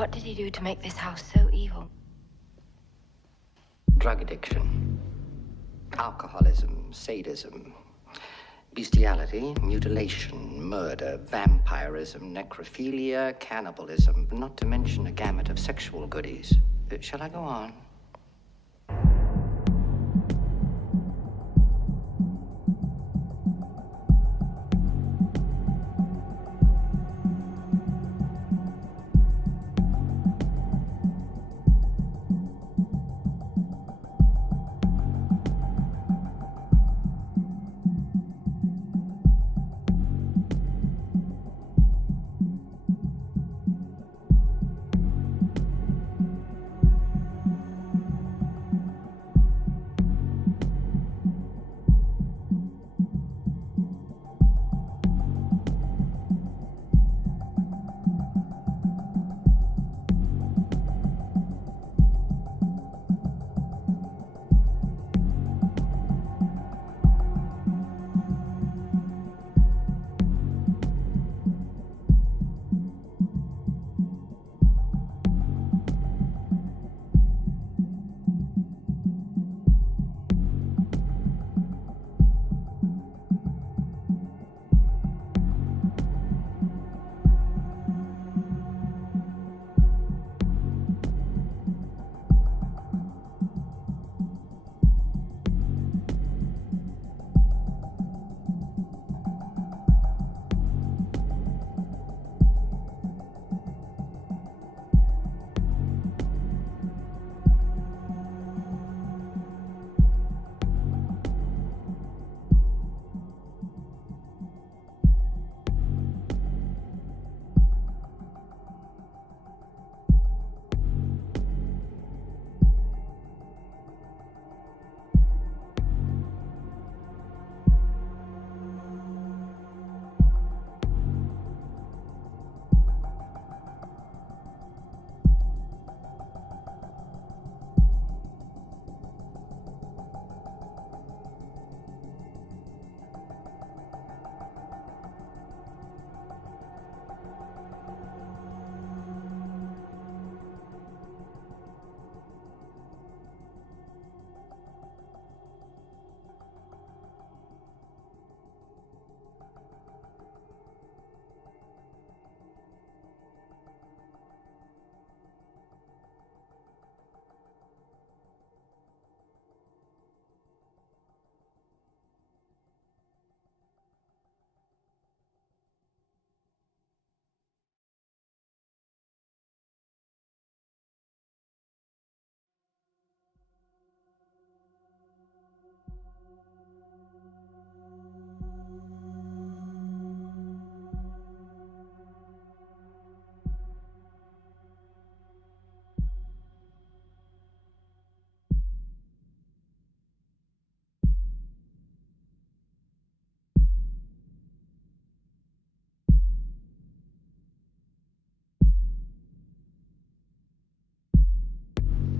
What did he do to make this house so evil? Drug addiction, alcoholism, sadism, bestiality, mutilation, murder, vampirism, necrophilia, cannibalism, not to mention a gamut of sexual goodies. Shall I go on?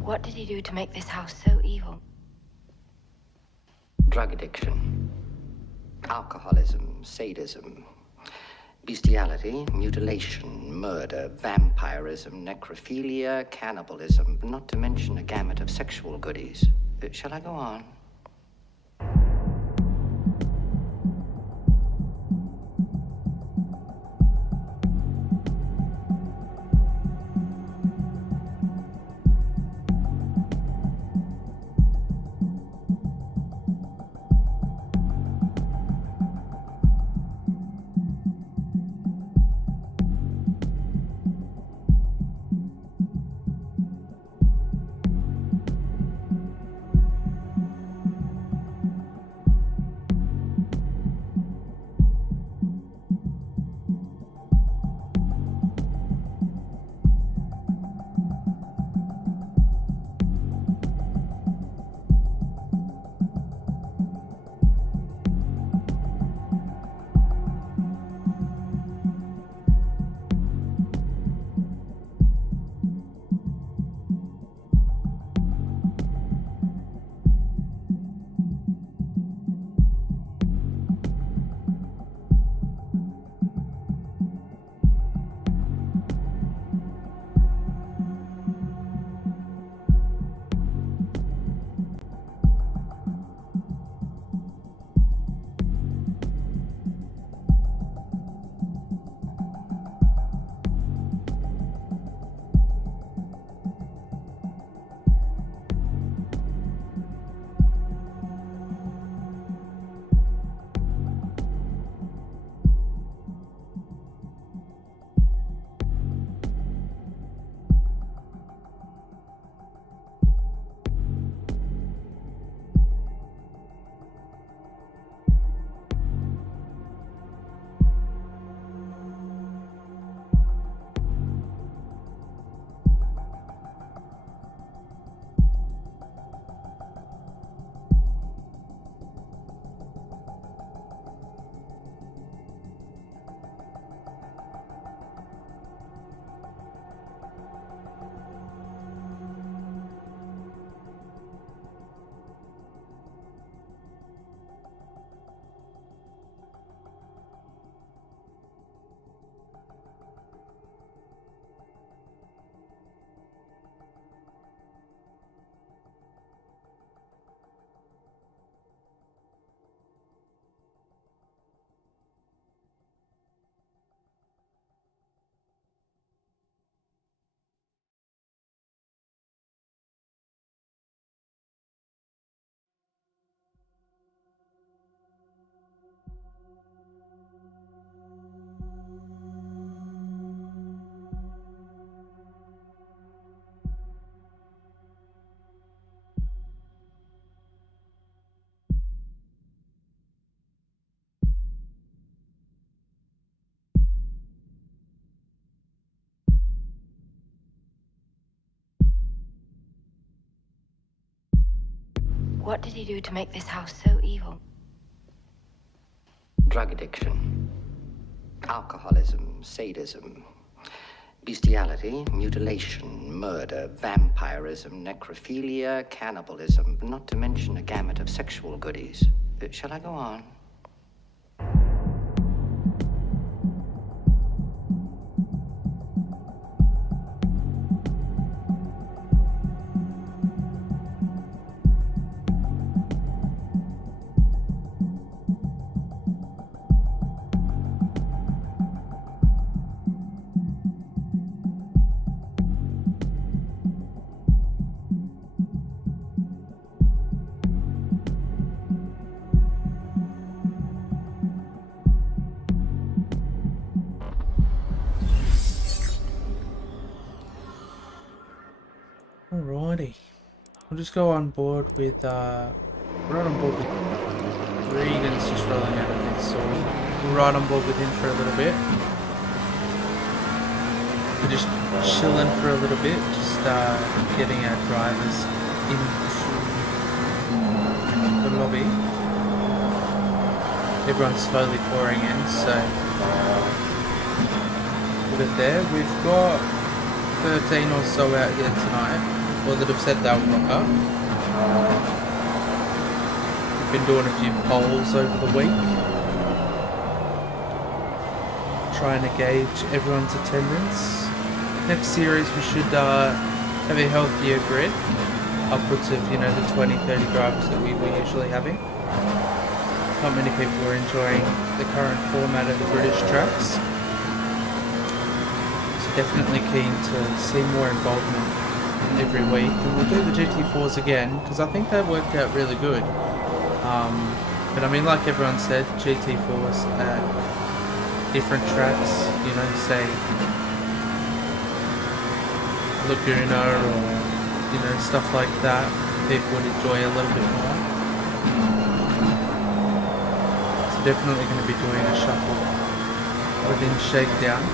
What did he do to make this house so evil? Drug addiction, alcoholism, sadism, bestiality, mutilation, murder, vampirism, necrophilia, cannibalism, not to mention a gamut of sexual goodies. Shall I go on? What did he do to make this house so evil? Drug addiction, alcoholism, sadism, bestiality, mutilation, murder, vampirism, necrophilia, cannibalism, not to mention a gamut of sexual goodies. Shall I go on? Alrighty, we'll just go on board with, we're not on board with Regan's just rolling out of bed, so we'll ride on board with him for a little bit. We're just chilling for a little bit, just getting our drivers into the lobby. Everyone's slowly pouring in, so look at there, we've got 13 or so out here tonight. Positive said they'll rock up. We've been doing a few polls over the week, trying to gauge everyone's attendance. Next series we should have a healthier grid, upwards of, you know, the 20-30 drivers that we were usually having. Not many people are enjoying the current format of the British tracks. Definitely keen to see more involvement every week, and we'll do the GT4s again because I think they've worked out really good. But I mean, like everyone said, GT4s at different tracks, you know, say Laguna or, you know, stuff like that, people would enjoy a little bit more. So definitely going to be doing a shuffle within Shakedown.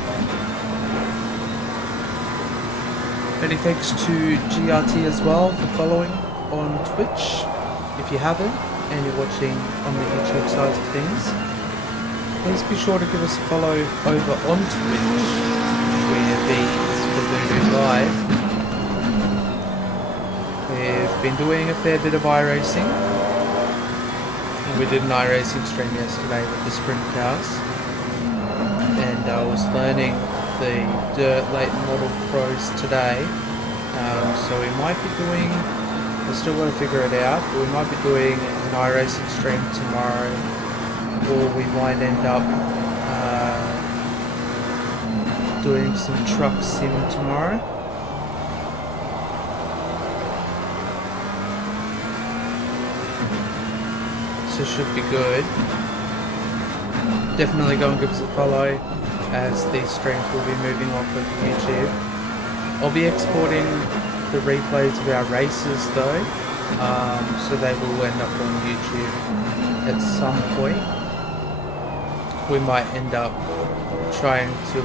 Many thanks to GRT as well for following on Twitch. If you haven't and you're watching on the YouTube side of things, please be sure to give us a follow over on Twitch, where there's Voodoo Live. We've been doing a fair bit of iRacing. We did an iRacing stream yesterday with the sprint cars, and I was learning the Dirt Late Model Pros today, so we might be doing, we're still going to figure it out, but we might be doing an iRacing stream tomorrow, or we might end up doing some truck sim tomorrow. So should be good. Definitely go and give us a follow, as these streams will be moving off of YouTube. I'll be exporting the replays of our races though, so they will end up on YouTube at some point. We might end up trying to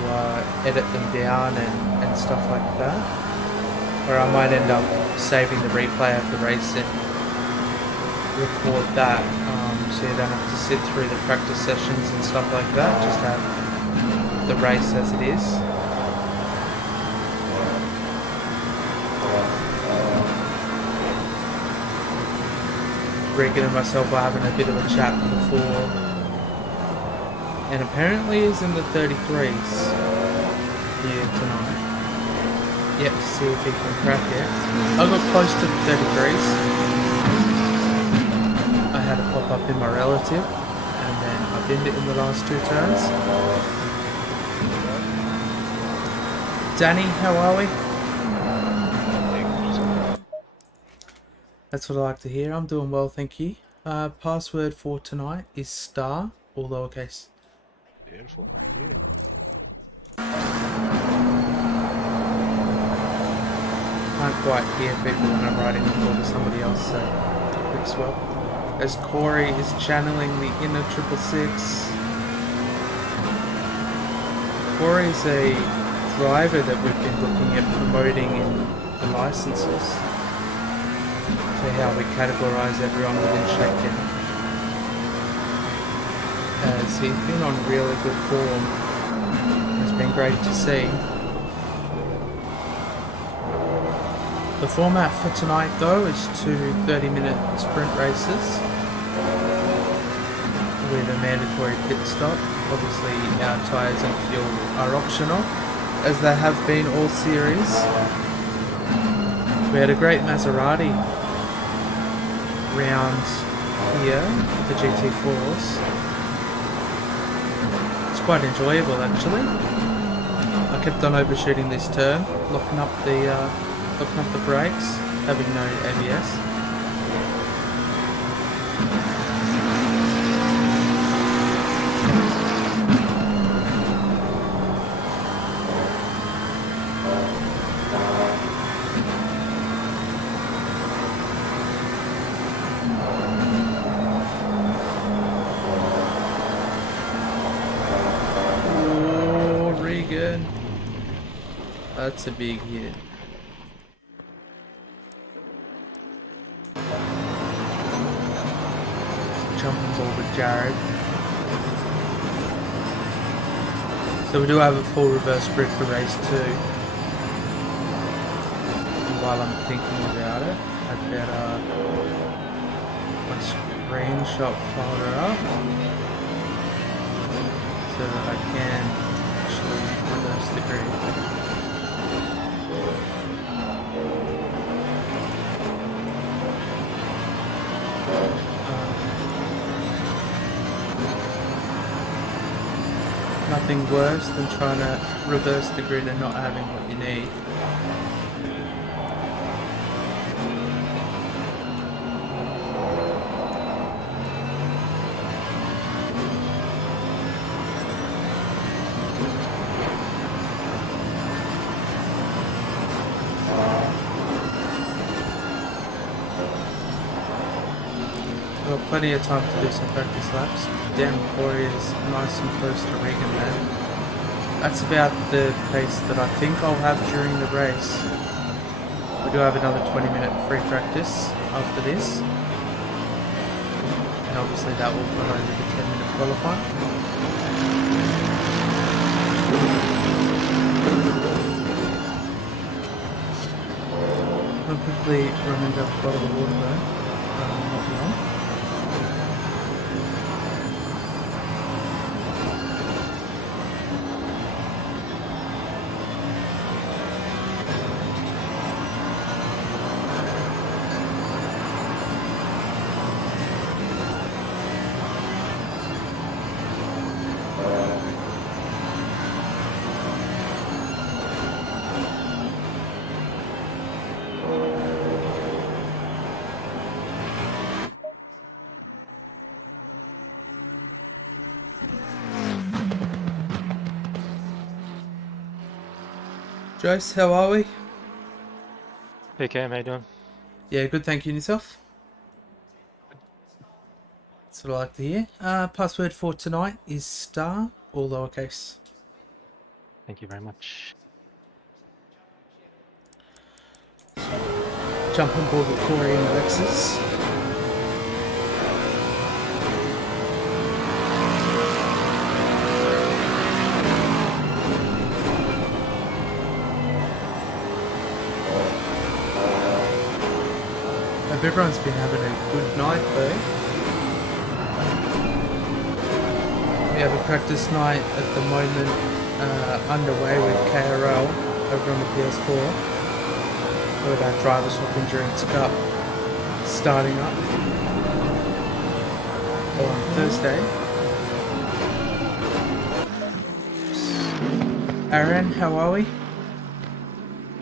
edit them down and stuff like that, or I might end up saving the replay of the race and record that, so you don't have to sit through the practice sessions and stuff like that, just have the race as it is. Regan and myself were having a bit of a chat before, and apparently he's in the 33s here tonight. Yep, to see if he can crack it. I got close to the 33s. I had a pop up in my relative, and then I binned it in the last 2 turns. Danny, how are we? That's what I like to hear. I'm doing well, thank you. Password for tonight is star, all lowercase. Beautiful, thank you. Can't quite hear people when I'm writing on board to somebody else, so quick swap. As Corey is channeling the inner 666. Corey's a driver that we've been looking at promoting in the licenses for how we categorise everyone within Shakedown. As he's been on really good form. It's been great to see. The format for tonight though is 2 30-minute sprint races with a mandatory pit stop. Obviously our tyres and fuel are optional, as they have been all series. We had a great Maserati round here with the GT4s. It's quite enjoyable actually. I kept on overshooting this turn, locking up the brakes, having no ABS. That's a big hit. Jumping ball with Jared. So we do have a full reverse grid for race 2. And while I'm thinking about it, I better put a screenshot folder up so that I can actually reverse the grid. Nothing worse than trying to reverse the grid and not having what you need. I've got plenty of time to do some practice laps. Damn, Corey is nice and close to Regan there. That's about the pace that I think I'll have during the race. We do have another 20-minute free practice after this. And obviously that will follow with the 10-minute qualifying. I'll quickly run and grab a bottle of water though. Not long. Joyce, how are we? Hey Cam, how you doing? Yeah, good, thank you. And yourself? That's what I like to hear. Password for tonight is star, all lowercase. Thank you very much. Jump on board with Corey and Alexis. Hope everyone's been having a good night though. We have a practice night at the moment underway with KRL over on the PS4. With our Driver Swap Endurance Cup starting up on Thursday. Aaron, how are we?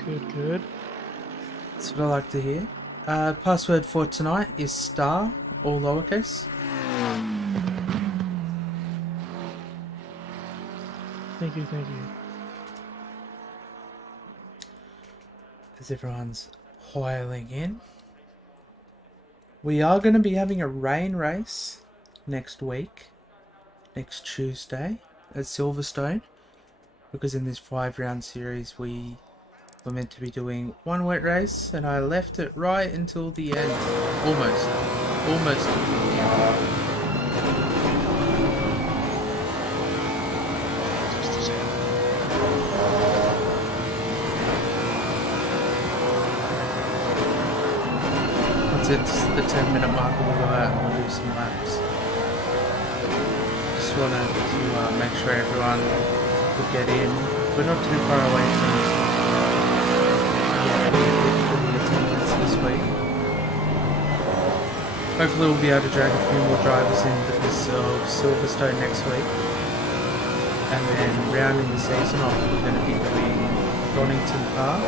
Good, good. That's what I like to hear. Password for tonight is star, all lowercase. Thank you, thank you. As everyone's piling in. We are going to be having a rain race next week, next Tuesday at Silverstone, because in this 5-round series we We're meant to be doing one wet race, and I left it right until the end. Almost. Almost until the end. Once it's the 10-minute mark, we'll go out and we'll do some laps. Just wanted to make sure everyone could get in. We're not too far away from the attendance this week. Hopefully we'll be able to drag a few more drivers in because of Silverstone next week. And then rounding the season off, we're going to be doing Donington Park.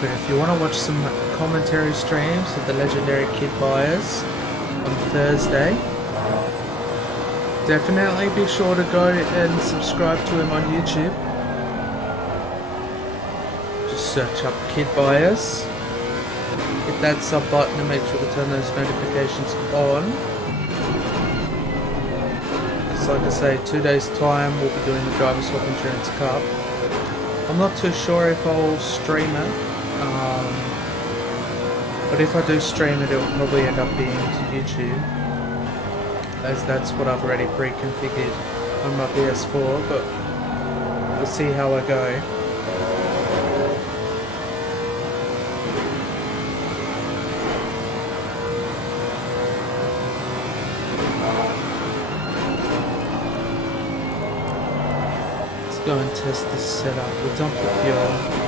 But if you want to watch some commentary streams of the legendary Kid Byers on Thursday, definitely be sure to go and subscribe to him on YouTube. Just search up Kid Byers. Hit that sub button and make sure to turn those notifications on. So like I say, 2 days time we'll be doing the Driver Swap Insurance Cup. I'm not too sure if I'll stream it. But if I do stream it, it'll probably end up being to YouTube, as that's what I've already pre-configured on my PS4, but we'll see how I go. Let's go and test this setup. We'll dump the fuel.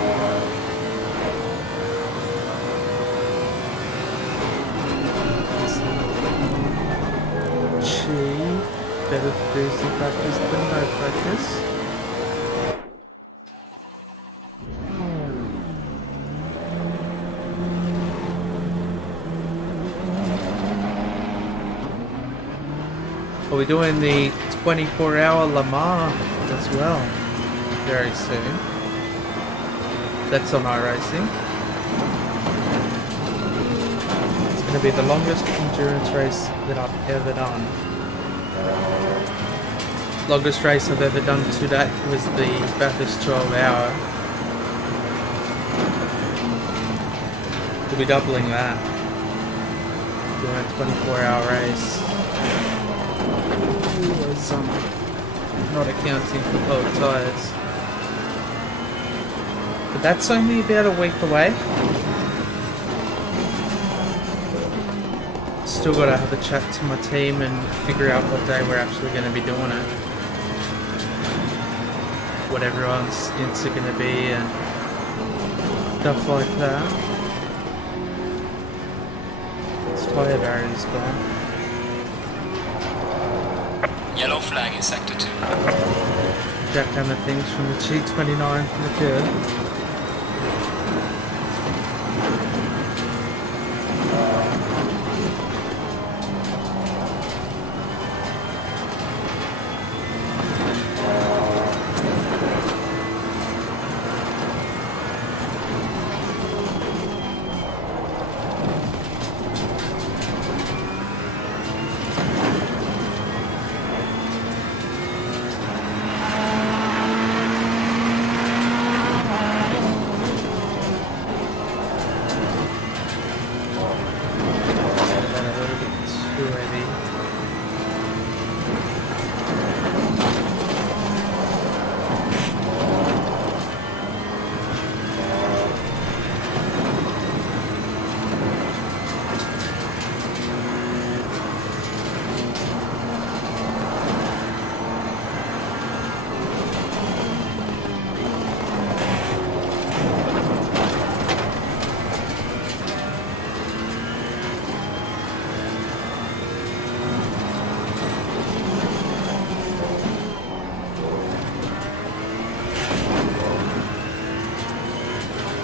Better to do some practice than no practice. Are we doing the 24-hour Le Mans as well very soon? That's on iRacing. It's going to be the longest endurance race that I've ever done. Longest race I've ever done to date was the Bathurst 12 hour. We'll be doubling that. Doing a 24-hour race. Not accounting for cold tyres. But that's only about a week away. Still got to have a chat to my team and figure out what day we're actually going to be doing it. What everyone's stints are going to be and stuff like that. This tyre barrier's gone. Yellow flag in sector 2. Jackhammer things from the G29 from the curb.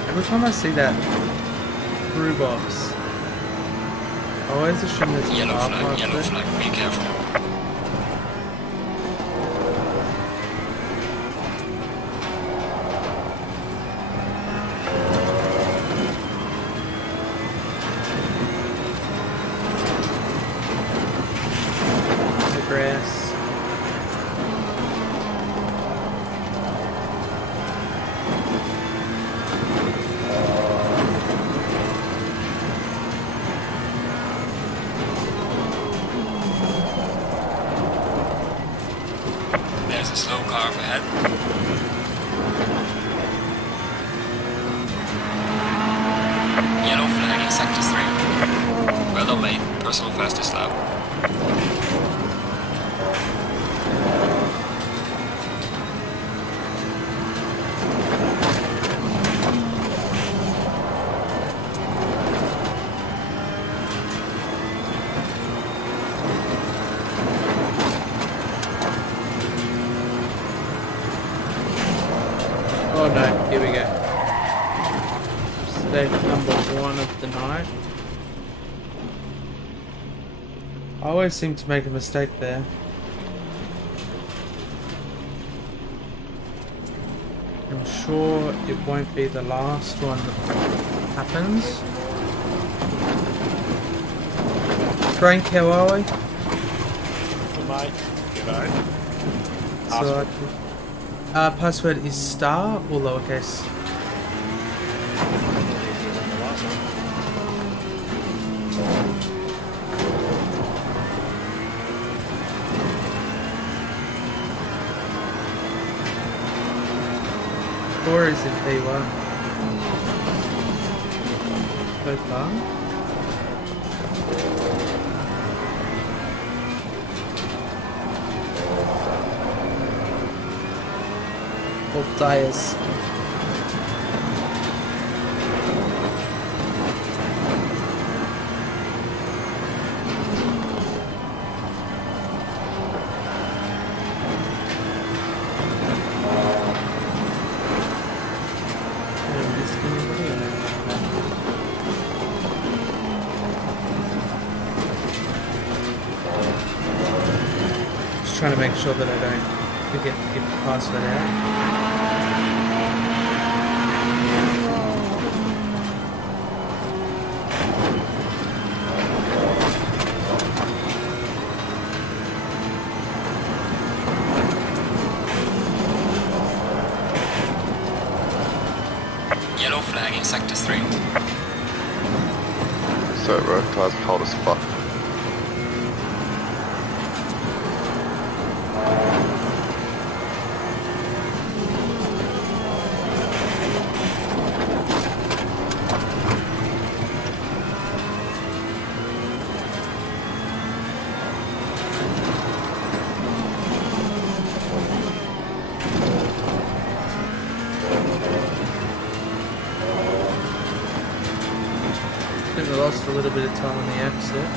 Every time I see that crew box, I always assume there's a Yellow car flag, park yellow there. flag, be careful. The grass. There's a slow car up ahead. Yellow flag in sector 3. Well done, mate. Personal fastest lap. Oh no, here we go. Stage number 1 of the night. I always seem to make a mistake there. I'm sure it won't be the last one that happens. Frank, how are we? Mate. G'day. So password is star or lowercase? Or is it P1? So far? Or Dias? Trying to make sure that I don't forget to give the password out. Yellow flag in sector 3. So road cars cold as fuck. I think we lost a little bit of time on the exit.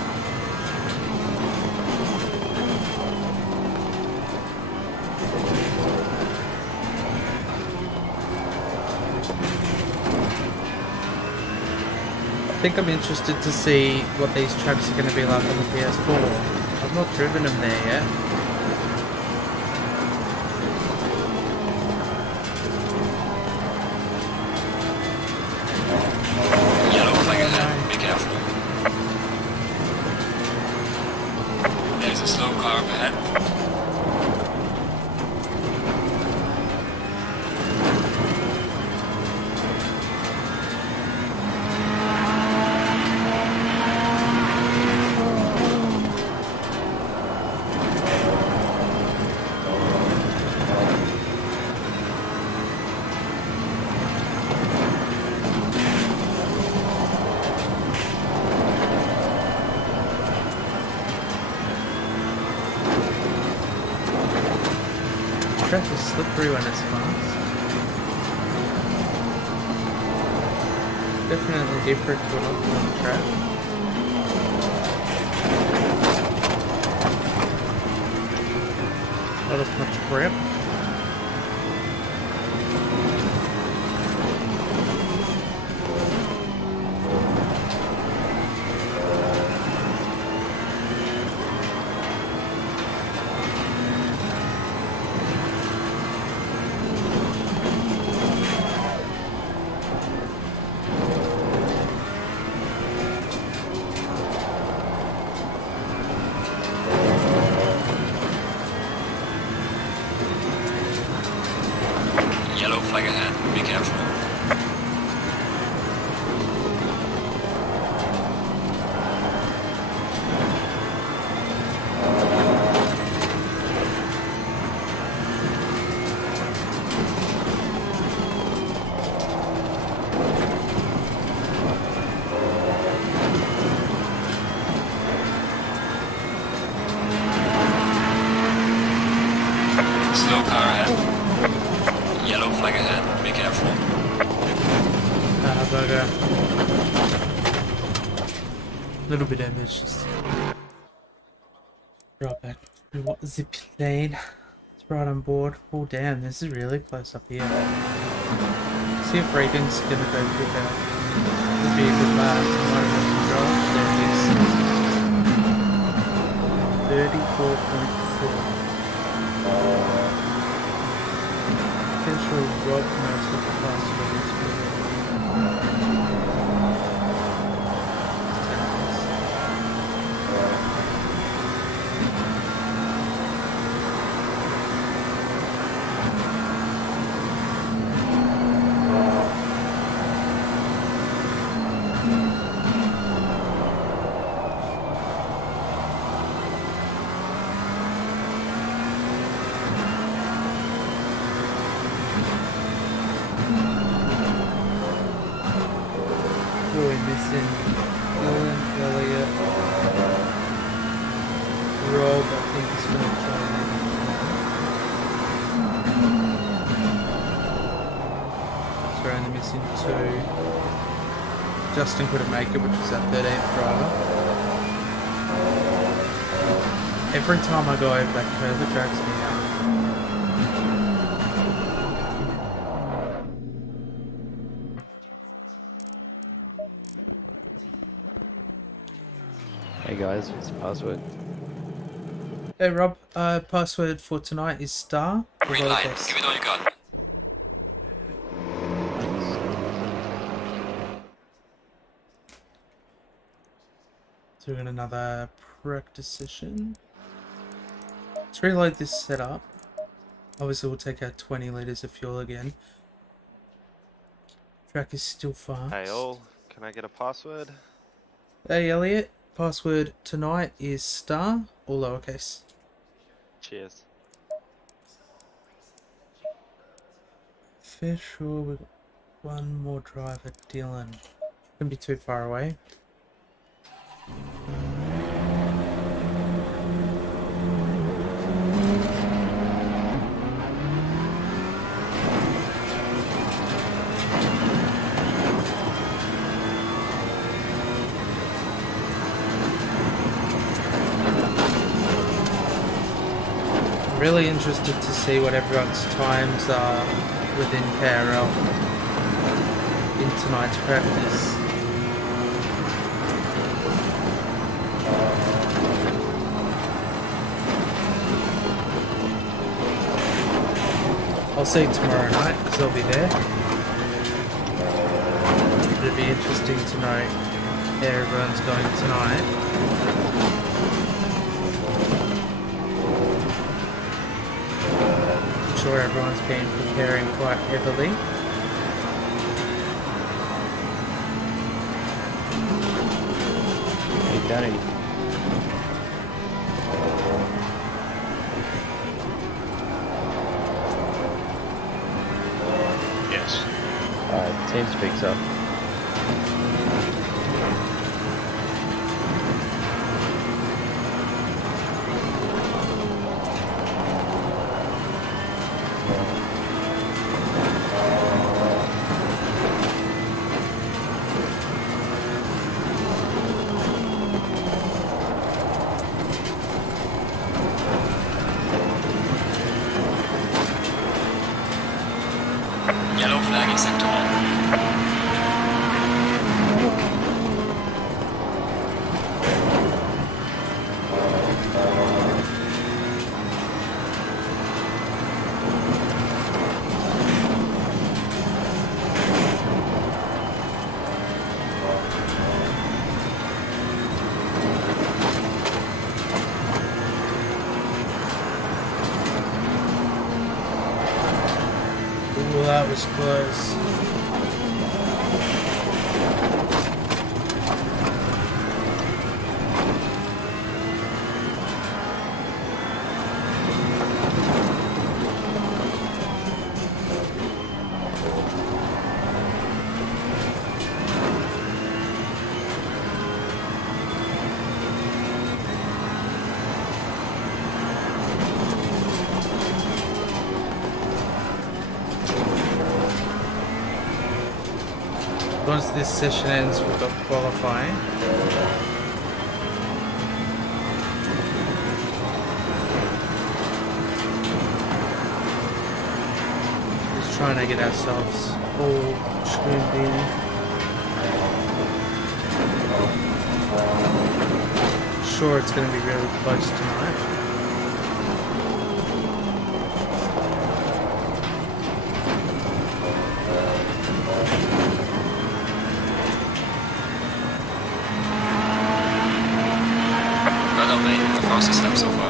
I think I'm interested to see what these tracks are going to be like on the PS4. I've not driven them there yet. Yellow flag ahead. Be careful. There's a slow car up ahead. The track is slippery when it's fast. Definitely different to an Oulton track. Not as much grip. Yellow flag ahead. Be careful. Slow car ahead. Yellow flag ahead. Be careful. Ah, bugger. Little bit ambitious. Right back to what zip lane. It's right on board. Oh damn, this is really close up here. See if Reagan's gonna go quicker. Would be a good lap. Might have to drive. There it is. 34.4. Potential Rob knows what the password is. Missing Dylan, Elliot, Rob, I think he's going to try and so only missing 2. Justin couldn't make it, which was our 13th driver. Every time I go over that curve, it drags me out. Hey guys, what's the password? Hey Rob, password for tonight is star. Green light. Give it all you got. Doing another practice session. Let's reload this setup. Obviously we'll take out 20 litres of fuel again. Track is still fast. Hey all, can I get a password? Hey Elliot, password tonight is star, all lowercase. Cheers. Fair sure we've got one more driver, Dylan. Couldn't be too far away. Really interested to see what everyone's times are within KRL in tonight's practice. I'll see you tomorrow night because I'll be there. It'll be interesting to know how everyone's going tonight. Sure everyone's been preparing quite heavily. Hey Danny. Yes. Team speaks up. Yellow flag in sector 1. Ooh, that was close. Once this session ends, we've got qualifying. Just trying to get ourselves all tuned in. Sure, it's going to be really close tonight. Well made, the fastest lap so far.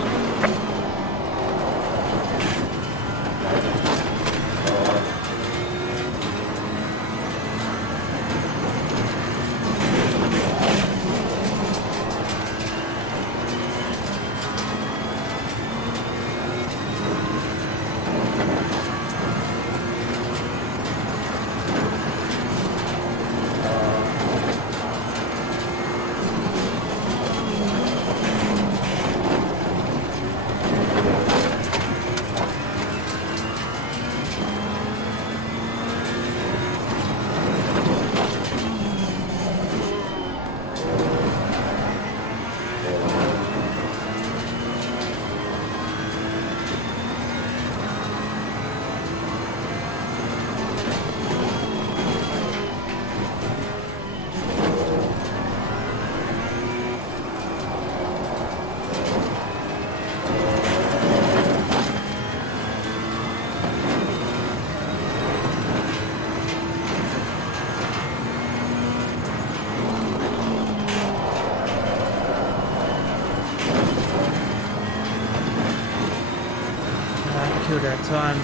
Killed our time.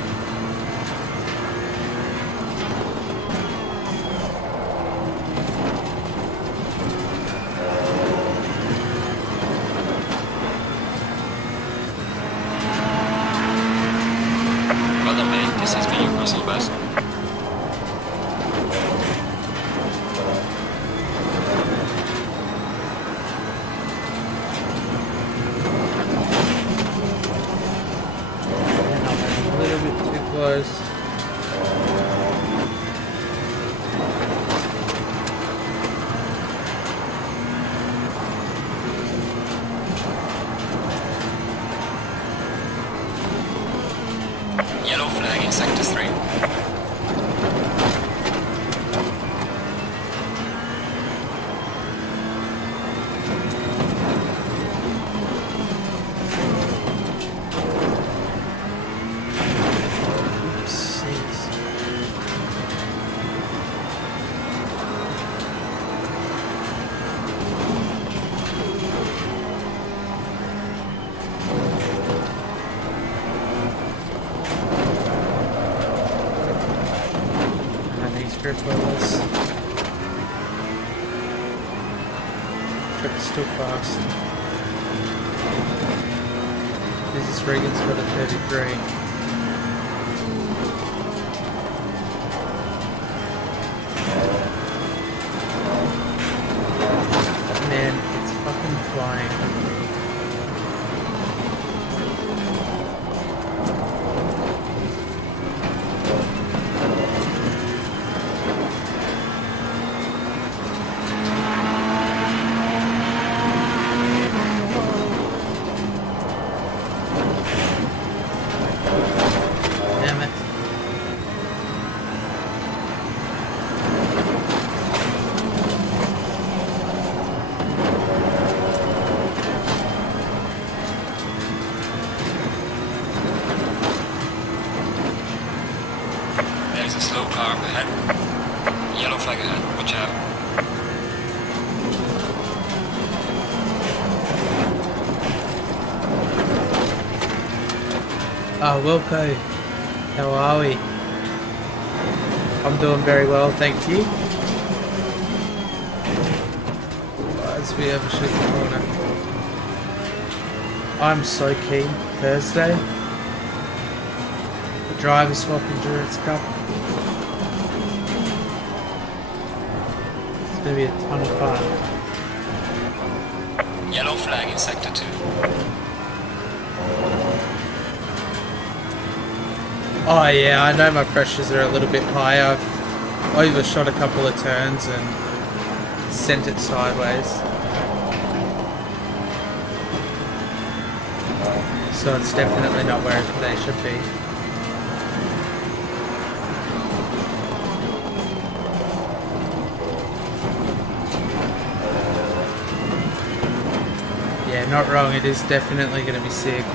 Well done, mate. This has been your personal best. A little bit too close. Yellow flag in sector 3. Oopsies. And these grip levels. But it's still fast. This is Regan's got a 33. Man, it's fucking flying. Damn it. There's a slow car up ahead. Yellow flag ahead. Watch out. Oh, Wilco, how are we? I'm doing very well, thank you. As we overshoot the corner. I'm so keen for Thursday. The Driver Swap Endurance Cup. It's going to be a ton of fun. Yellow flag in sector 2. Oh yeah, I know my pressures are a little bit high. I've overshot a couple of turns and sent it sideways. So it's definitely not where they should be. Yeah, not wrong, it is definitely going to be sick.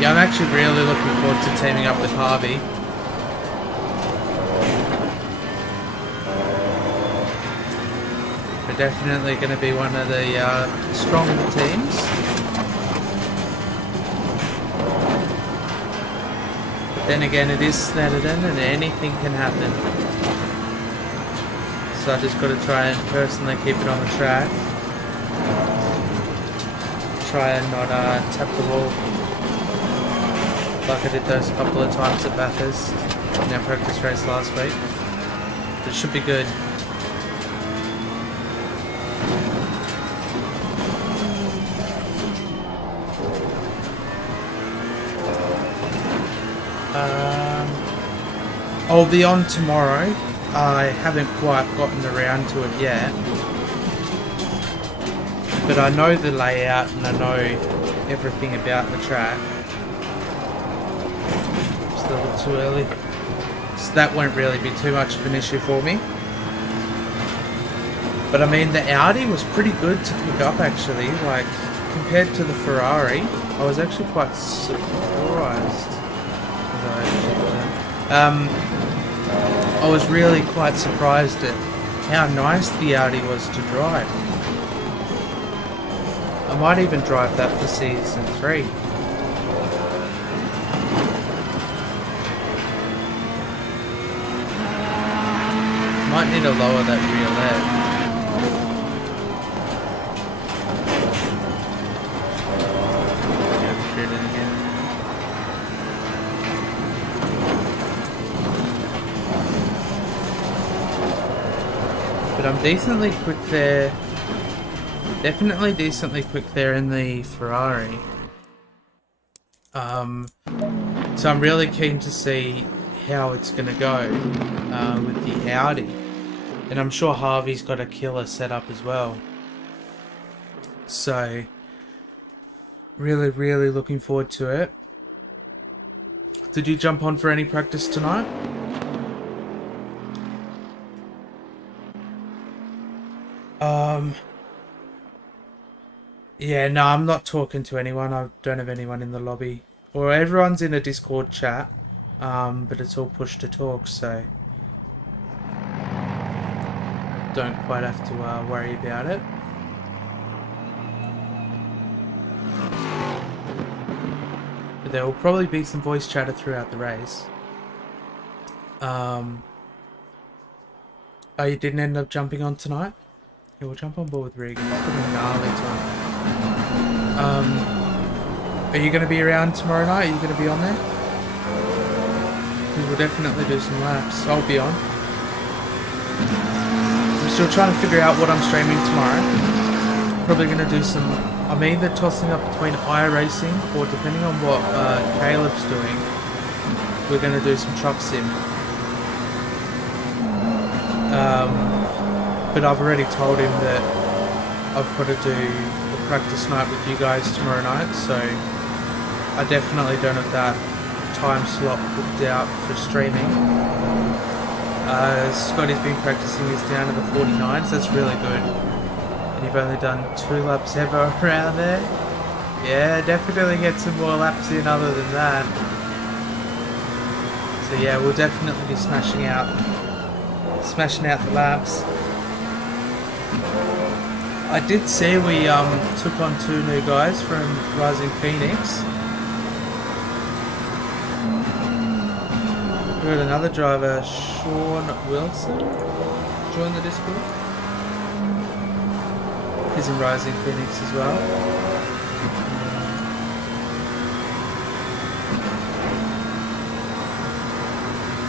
Yeah, I'm actually really looking forward to teaming up with Harvey. We're definitely going to be one of the stronger teams. But then again, it is Snetterton and anything can happen. So I just got to try and personally keep it on the track. Try and not tap the wall like I did those couple of times at Bathurst in our practice race last week. But it should be good. I'll be on tomorrow. I haven't quite gotten around to it yet. But I know the layout and I know everything about the track. It's a little too early. So that won't really be too much of an issue for me. But I mean, the Audi was pretty good to pick up actually. Like, compared to the Ferrari, I was actually quite surprised. I was really quite surprised at how nice the Audi was to drive. I might even drive that for season 3. Might need to lower that rear leg. But I'm decently quick there. Definitely decently quick there in the Ferrari. So I'm really keen to see how it's going to go with the Audi. And I'm sure Harvey's got a killer setup as well. So, really, really looking forward to it. Did you jump on for any practice tonight? Yeah, no, I'm not talking to anyone. I don't have anyone in the lobby. Or everyone's in a Discord chat, but it's all push to talk, so don't quite have to worry about it. But there will probably be some voice chatter throughout the race. Oh, you didn't end up jumping on tonight? Yeah, we'll jump on board with Regan. It's been a gnarly time. Are you going to be around tomorrow night? Are you going to be on there? Because we'll definitely do some laps. I'll be on. I'm still trying to figure out what I'm streaming tomorrow. Probably going to do some... I'm either tossing up between iRacing or depending on what Caleb's doing, we're going to do some truck sim. But I've already told him that I've got to do the practice night with you guys tomorrow night, so I definitely don't have that time slot booked out for streaming. Scotty's been practicing his down to the 49s, that's really good. And you've only done 2 laps ever around there. Yeah, definitely get some more laps in other than that. So yeah, we'll definitely be smashing out the laps. I did see we took on 2 new guys from Rising Phoenix. We got another driver, Sean Wilson, join the Discord. He's in Rising Phoenix as well.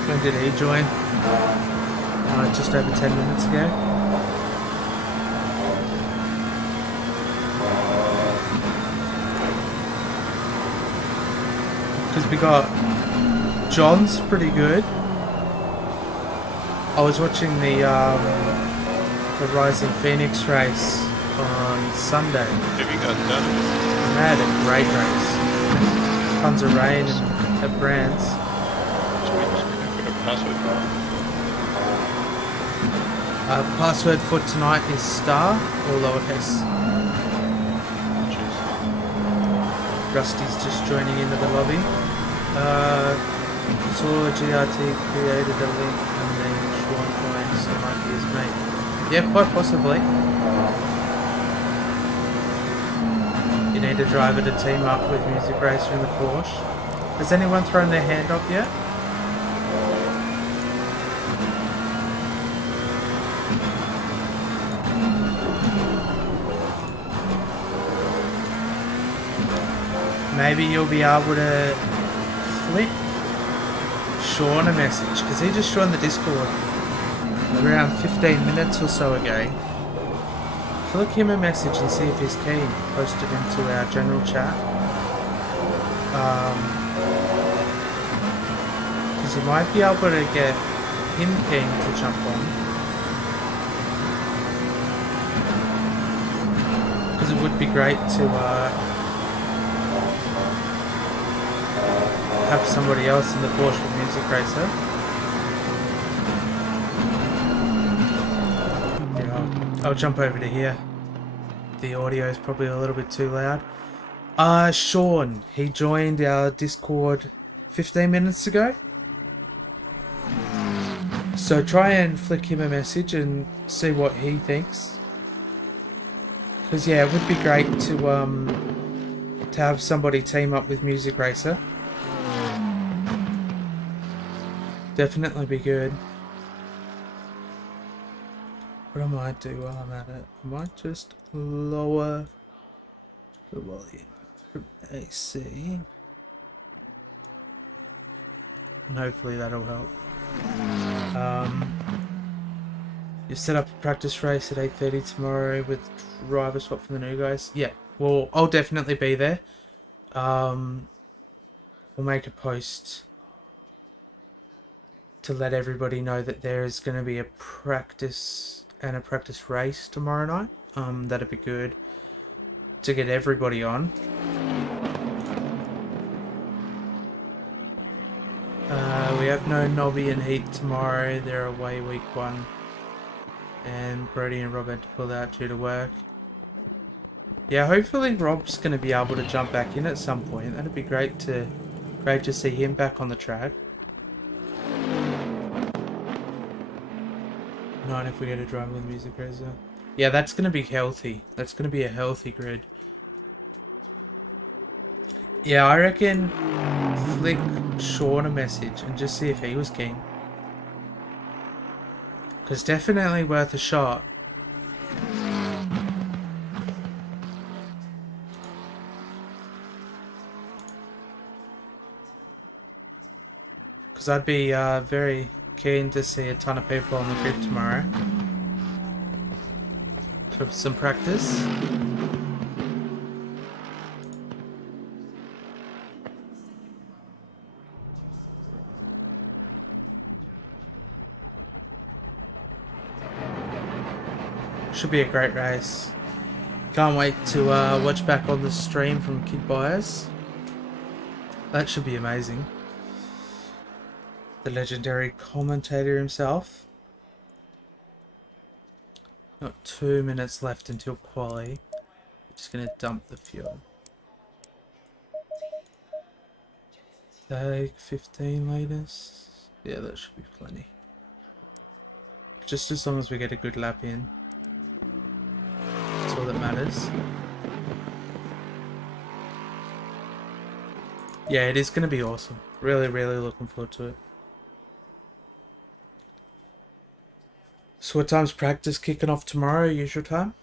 When did he join? Just over 10 minutes ago. Because we got John's pretty good. I was watching the Rising Phoenix race on Sunday. Have you got done? And they had a great race. Tons of rain at Brands. Sweet. Got a password for it? Password for tonight is star or lowercase. Cheers. Rusty's just joining into the lobby. Saw GRT created a link and then Sean joined, so might be his mate. Yeah, quite possibly. You need a driver to team up with Music Racer in the Porsche. Has anyone thrown their hand up yet? Maybe you'll be able to flick Sean a message, because he just joined the Discord around 15 minutes or so ago. Flick him a message and see if he's keen. Post it into our general chat. Because you might be able to get him keen to jump on. Because it would be great to have somebody else in the Porsche with Music Racer. Yeah, I'll jump over to here. The audio is probably a little bit too loud. Sean, he joined our Discord 15 minutes ago. So try and flick him a message and see what he thinks. Because yeah, it would be great to have somebody team up with Music Racer. Definitely be good. What I might do while I'm at it, I might just lower the volume from AC. And hopefully that'll help. You set up a practice race at 8:30 tomorrow with driver swap for the new guys? Yeah, well, I'll definitely be there. We'll make a post to let everybody know that there is going to be a practice and a practice race tomorrow night. That'd be good to get everybody on. We have no Nobby and Heat tomorrow. They're away week 1. And Brody and Rob had to pull out due to work. Yeah, hopefully Rob's going to be able to jump back in at some point. That'd be great to see him back on the track. Not if we get a driver with Music Racer. Yeah, that's going to be healthy. That's going to be a healthy grid. Yeah, I reckon flick Sean a message and just see if he was keen. Because definitely worth a shot. Because I'd be very keen to see a ton of people on the grid tomorrow for some practice. Should be a great race. Can't wait to watch back on the stream from Kid Buyers. That should be amazing. The legendary commentator himself. Got 2 minutes left until quali. Just gonna dump the fuel. Take 15 litres. Yeah, that should be plenty. Just as long as we get a good lap in. That's all that matters. Yeah, it is gonna be awesome. Really, really looking forward to it. So what time's practice kicking off tomorrow, usual time?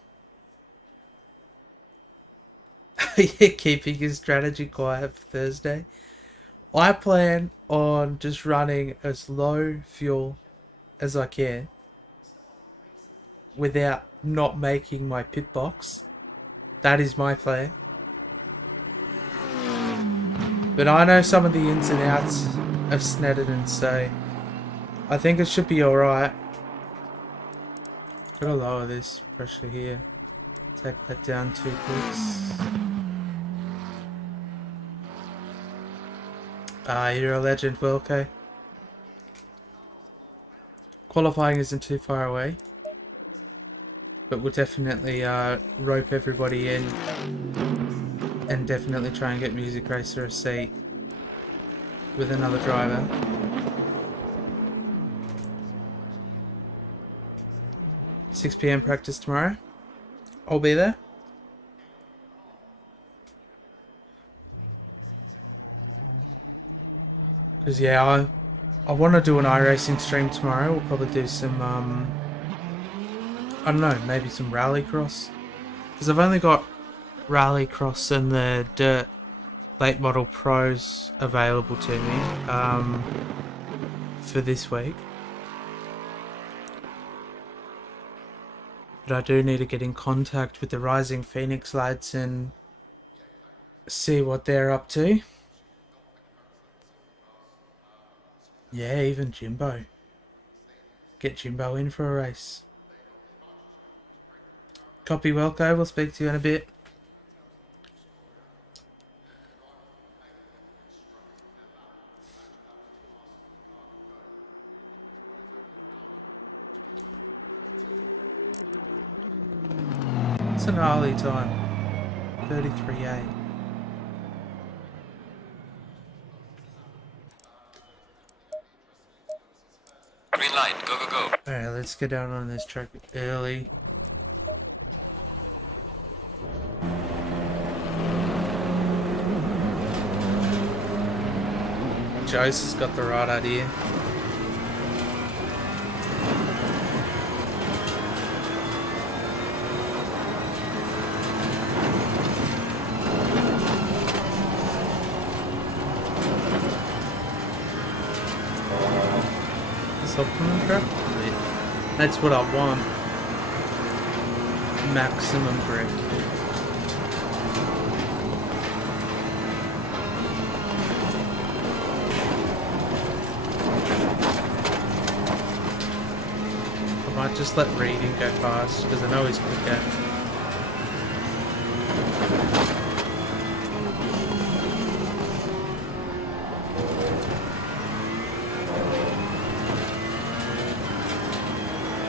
Yeah, keeping his strategy quiet for Thursday. I plan on just running as low fuel as I can without not making my pit box. That is my plan. But I know some of the ins and outs of Snedden, so I think it should be alright. Gotta lower this pressure here. Take that down 2 clicks. Ah, you're a legend, Wilco. Qualifying isn't too far away, but we'll definitely rope everybody in and definitely try and get Music Racer a seat with another driver. $6 PM practice tomorrow. I'll be there. Because yeah, I want to do an iRacing stream tomorrow. We'll probably do some, I don't know, maybe some Rallycross. Because I've only got Rallycross and the Dirt Late Model Pros available to me for this week. But I do need to get in contact with the Rising Phoenix lads and see what they're up to. Yeah, even Jimbo. Get Jimbo in for a race. Copy, Welco. We'll speak to you in a bit. It's an early time. 33A. Green light, go, go, go. Alright, let's get down on this track early. Jose has got the right idea. This optimum grip? That's what I want. Maximum grip. I might just let Reading go past because I know he's quicker.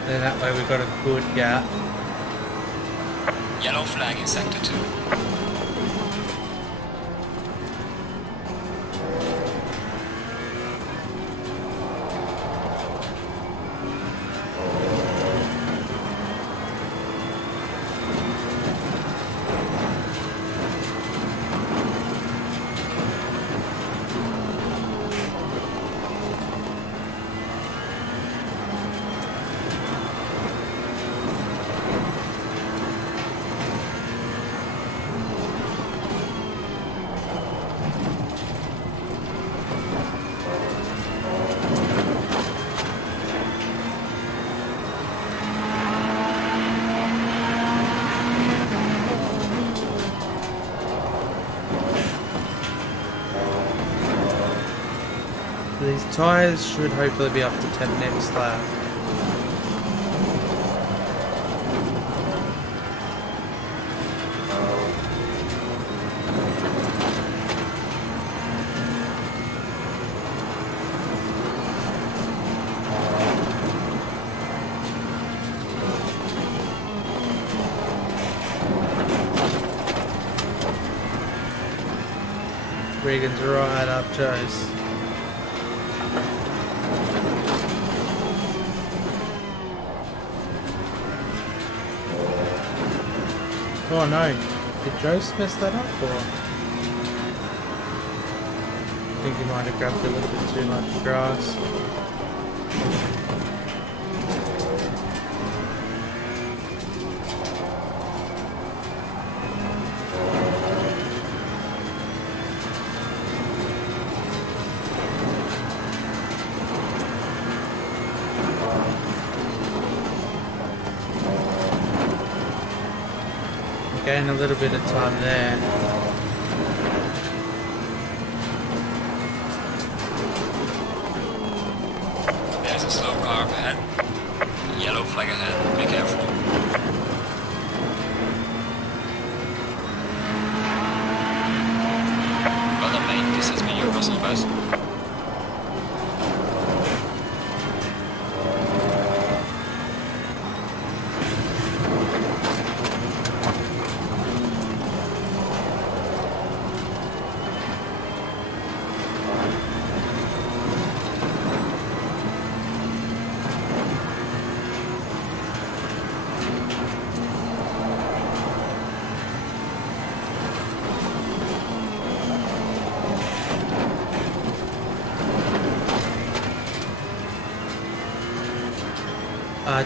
Then that way we've got a good gap. Yellow flag in sector 2. These tyres should hopefully be up to 10 next lap. Regan's right up Joe's. Oh no, did Joe mess that up or? I think he might have grabbed a little bit too much grass. Gain a little bit of time there. There's a slow car up ahead. Yellow flag ahead, be careful.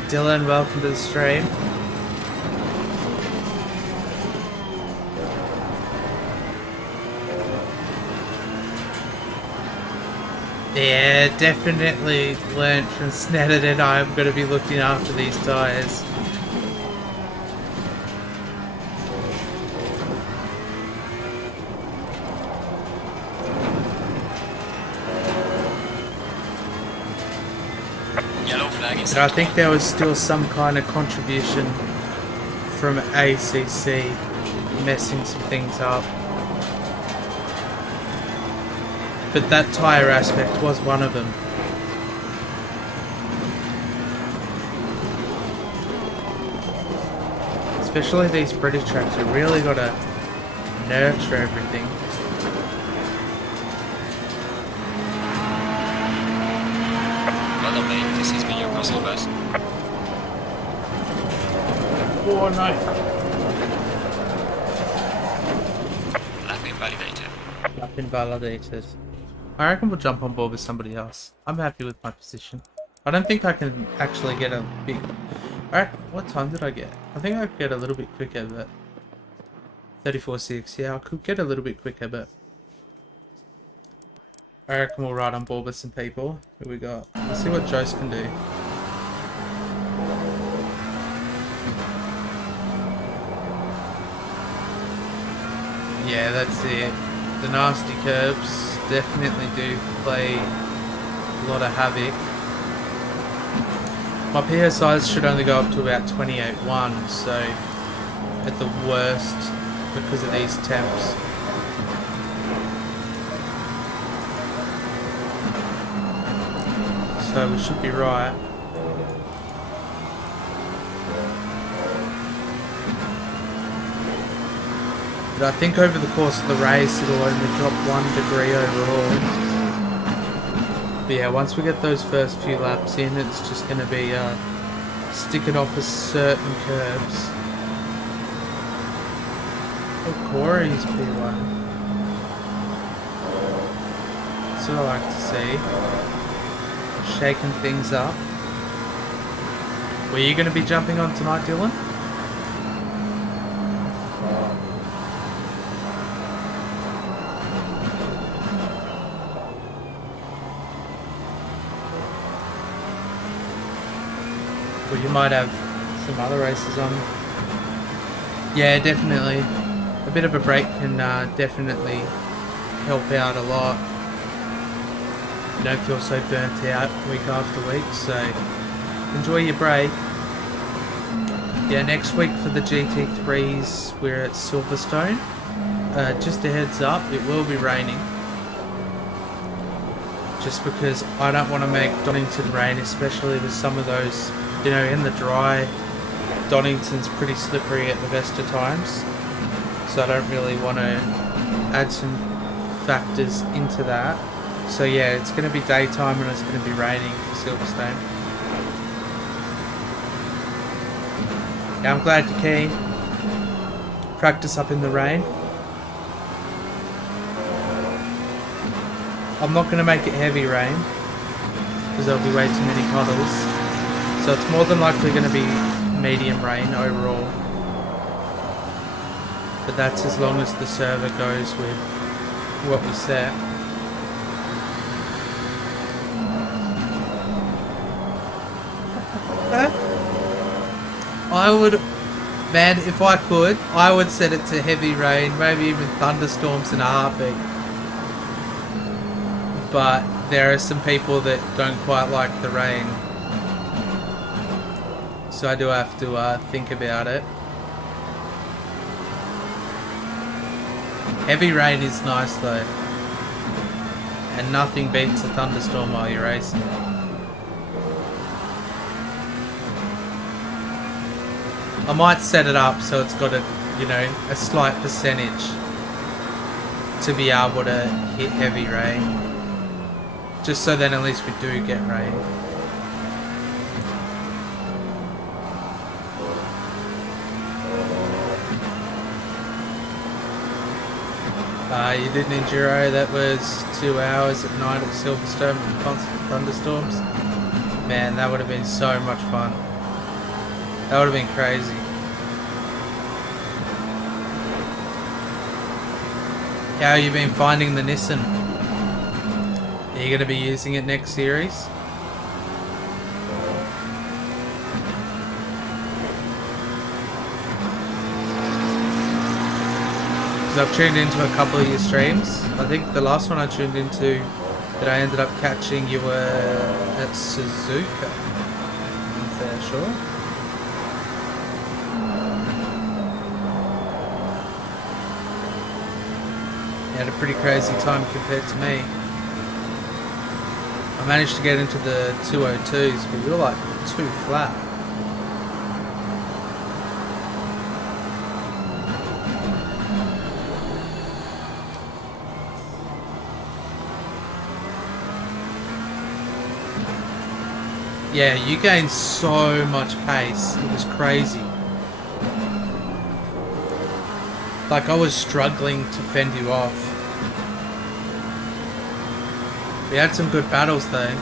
Dylan, welcome to the stream. Yeah, definitely learnt from Snedden and I'm going to be looking after these tyres. Yellow flag is But I think there was still some kind of contribution from ACC messing some things up. But that tyre aspect was one of them. Especially these British tracks, you really got to nurture everything. Well done, mate. This has been your Brussels best. Oh no. Lap invalidated. Lap invalidated. I reckon we'll jump on board with somebody else. I'm happy with my position. I don't think I can actually get a big... Alright, what time did I get? I think I could get a little bit quicker, but... 34.6, yeah, I could get a little bit quicker, but... I reckon we'll ride on board with some people. Who we got? Let's see what Jose can do. Yeah, that's it. The nasty curbs definitely do play a lot of havoc. My PSIs should only go up to about 28.1, so at the worst, because of these temps. So we should be right. But I think over the course of the race it'll only drop 1 degree overall. But yeah, once we get those first few laps in, it's just going to be sticking off of certain curbs. Oh, Corey's P1. That's what I like to see. Shaking things up. Were you going to be jumping on tonight, Dylan? Well, you might have some other races on. Yeah, definitely. A bit of a break can definitely help out a lot. You don't feel so burnt out week after week, so enjoy your break. Yeah, next week for the GT3s, we're at Silverstone. Just a heads up, it will be raining. Just because I don't want to make Donington rain, especially with some of those, you know, in the dry. Donington's pretty slippery at the best of times. So I don't really want to add some factors into that. So yeah, it's going to be daytime and it's going to be raining for Silverstone. Yeah, I'm glad you're keen. Practice up in the rain. I'm not going to make it heavy rain because there'll be way too many puddles. So it's more than likely going to be medium rain overall. But that's as long as the server goes with what we set. I would, man, if I could, I would set it to heavy rain, maybe even thunderstorms in a heartbeat. But there are some people that don't quite like the rain. So I do have to think about it. Heavy rain is nice though. And nothing beats a thunderstorm while you're racing. I might set it up so it's got a, you know, a slight percentage to be able to hit heavy rain. Just so then at least we do get rain. You did an enduro that was 2 hours at night at Silverstone with constant thunderstorms. Man, that would have been so much fun. That would have been crazy. How have you been finding the Nissan? Are you going to be using it next series? I've tuned into a couple of your streams. I think the last one I tuned into that I ended up catching, you were at Suzuka. I'm fair sure. You had a pretty crazy time compared to me. I managed to get into the 202s, but you were like too flat. Yeah, you gained so much pace. It was crazy. Like, I was struggling to fend you off. We had some good battles though.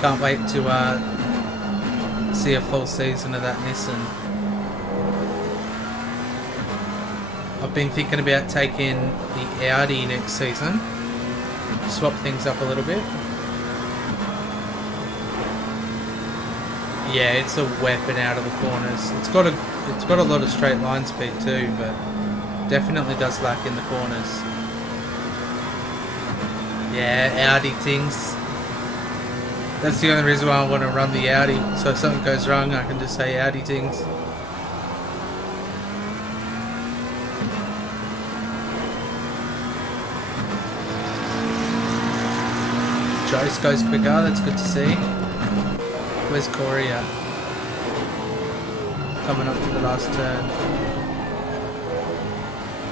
Can't wait to see a full season of that Nissan. I've been thinking about taking the Audi next season. Swap things up a little bit. Yeah, it's a weapon out of the corners. It's got a lot of straight line speed too, but definitely does lack in the corners. Yeah, Audi things. That's the only reason why I want to run the Audi. So if something goes wrong, I can just say Audi things. Joyce goes quicker, that's good to see. Where's Corey at? Coming up to the last turn.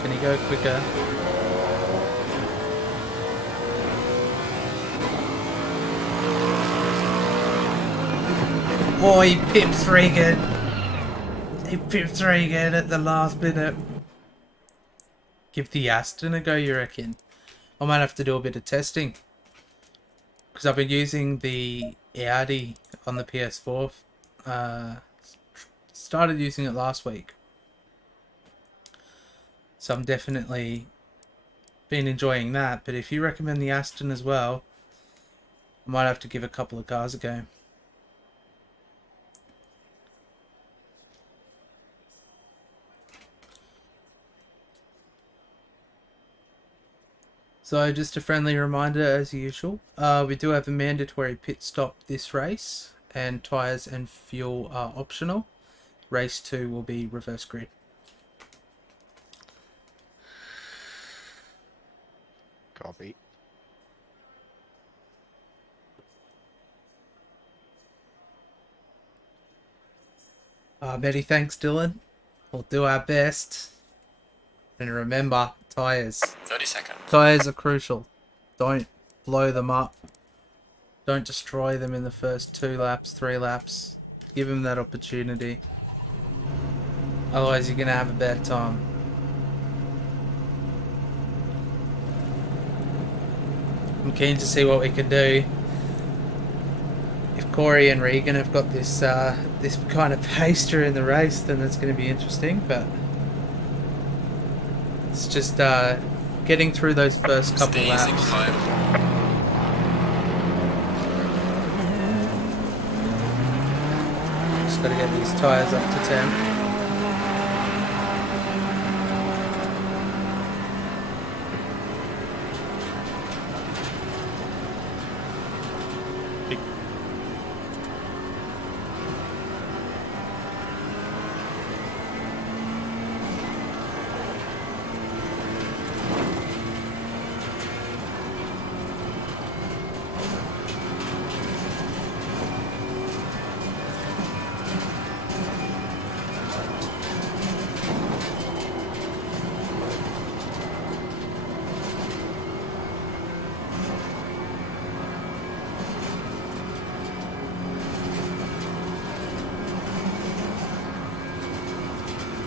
Can he go quicker? Oh, he pips Regan. He pips Regan at the last minute. Give the Aston a go, you reckon? I might have to do a bit of testing. Because I've been using the Audi on the PS4. Started using it last week. So I'm definitely been enjoying that. But if you recommend the Aston as well, I might have to give a couple of cars a go. So just a friendly reminder as usual, we do have a mandatory pit stop this race, and tyres and fuel are optional. Race 2 will be reverse grid. Copy. Many thanks, Dylan. We'll do our best. And remember, tyres. 30 seconds. Tyres are crucial. Don't blow them up. Don't destroy them in the first 2 laps, 3 laps. Give them that opportunity. Otherwise you're going to have a bad time. I'm keen to see what we can do. If Corey and Regan have got this this kind of pace during the race, then that's going to be interesting. But it's just getting through those first couple laps. Just got to get these tyres up to 10.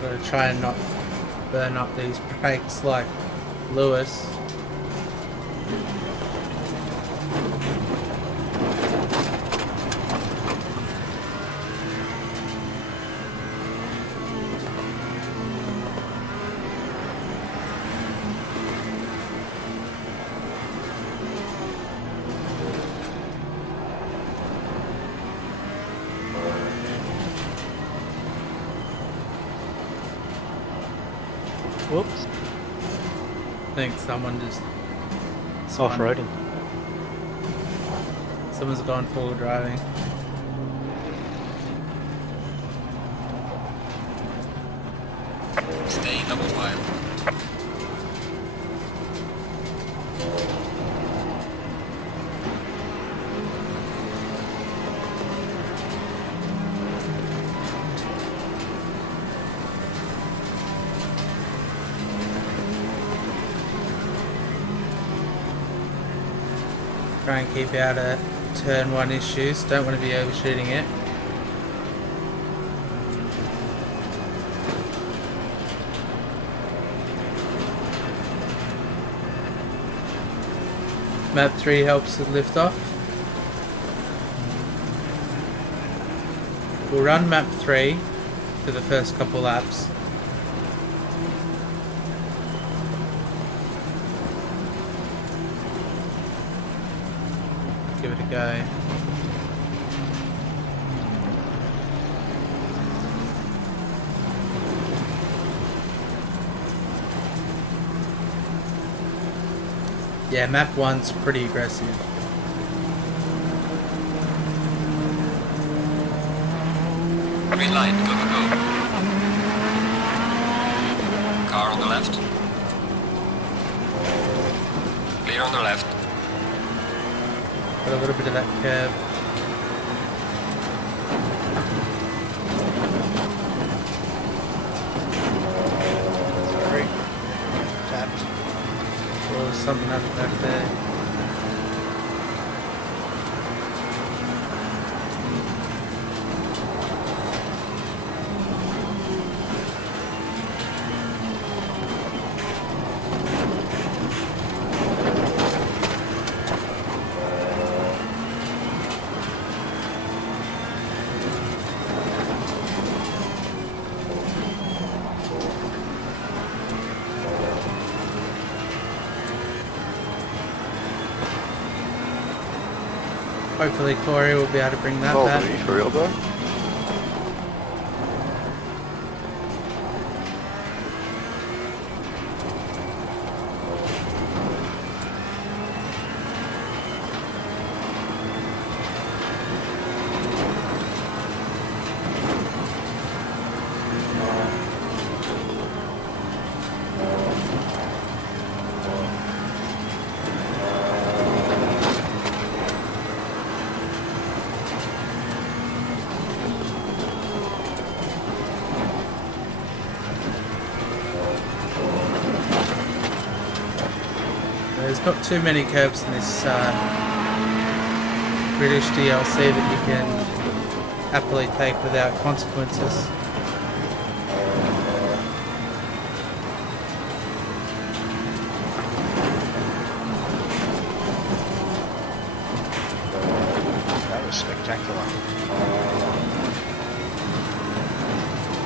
Gotta try and not burn up these brakes like Lewis. Whoops. I think someone just... Off-roading. Someone's gone full driving. Stay double file. Try and keep out of turn 1 issues. Don't want to be overshooting it. Map 3 helps with lift off. We'll run map 3 for the first couple laps. Give it a go. Yeah, map 1's pretty aggressive. Green light, go, go, go. Car on the left. Clear on the left. Got a little bit of that curve. Sorry. Tapped. Or something up back there. Hopefully Corey will be able to bring that back. For real, bro? There's not too many curbs in this British DLC that you can happily take without consequences. That was spectacular.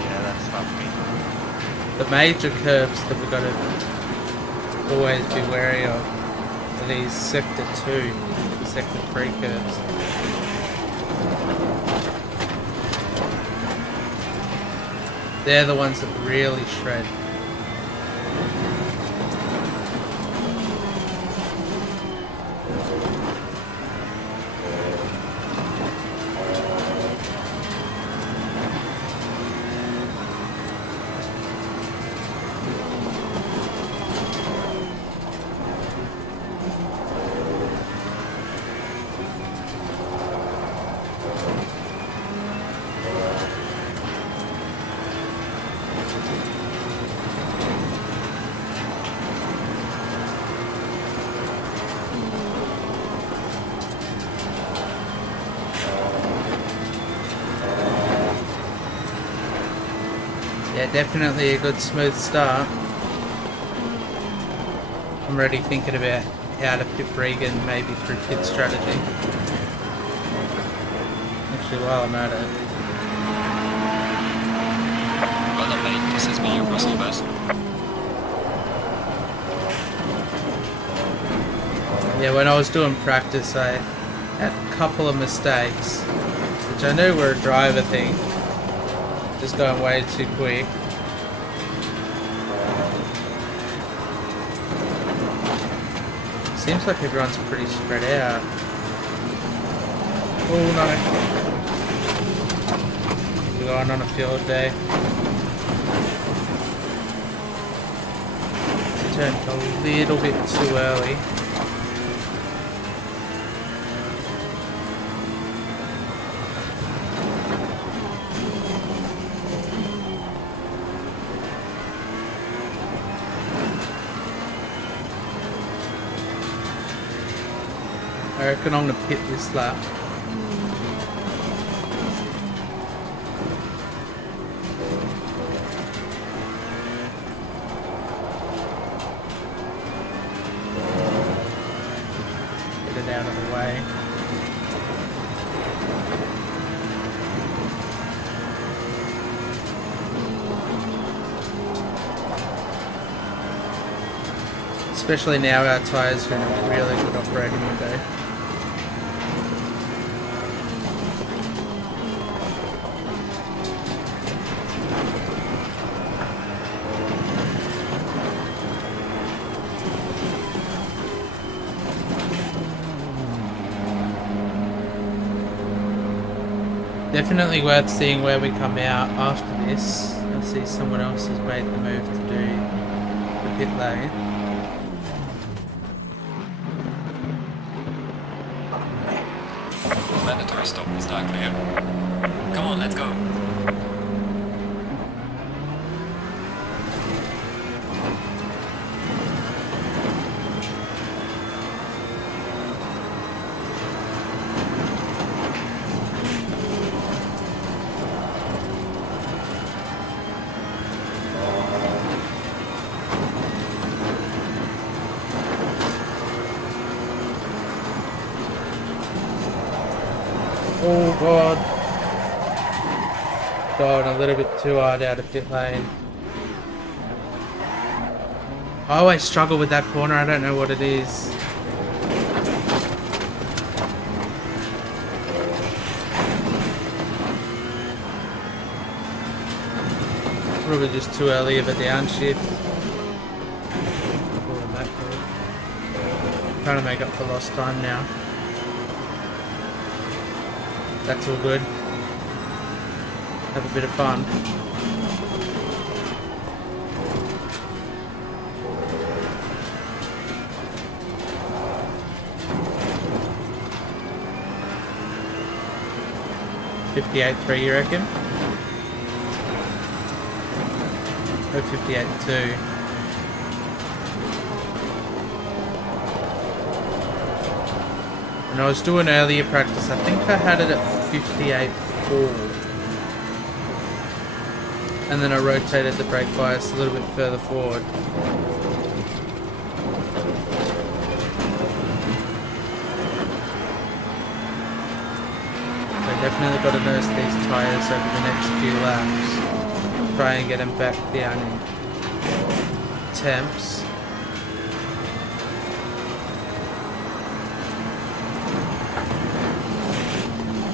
Yeah, that stopped me. The major curbs that we've got to always be wary of are these Sector 2, Sector 3 curbs. They're the ones that really shred. Yeah, definitely a good smooth start. I'm already thinking about how to pit Regan, maybe through pit strategy. Actually, while I'm at it. Well done, mate. This has been your personal best. Yeah, when I was doing practice, I had a couple of mistakes, which I knew were a driver thing. Just going way too quick. Seems like everyone's pretty spread out. Oh no. We're going on a field day. It's turned a little bit too early. I reckon I'm gonna pit this lap. Get it out of the way. Especially now our tyres are in a really good operating window. Definitely worth seeing where we come out after this. I see someone else has made the move to do the pit lane. Mandatory stop is not clear. Come on, let's go. Oh god. Going a little bit too hard out of pit lane. I always struggle with that corner, I don't know what it is. Probably just too early of a downshift. Trying to make up for lost time now. That's all good. Have a bit of fun. .58.3 you reckon? Or 58.2. When I was doing earlier practice, I think I had it at 58.4. And then I rotated the brake bias a little bit further forward. So definitely got to nurse these tyres over the next few laps. Try and get them back down in temps.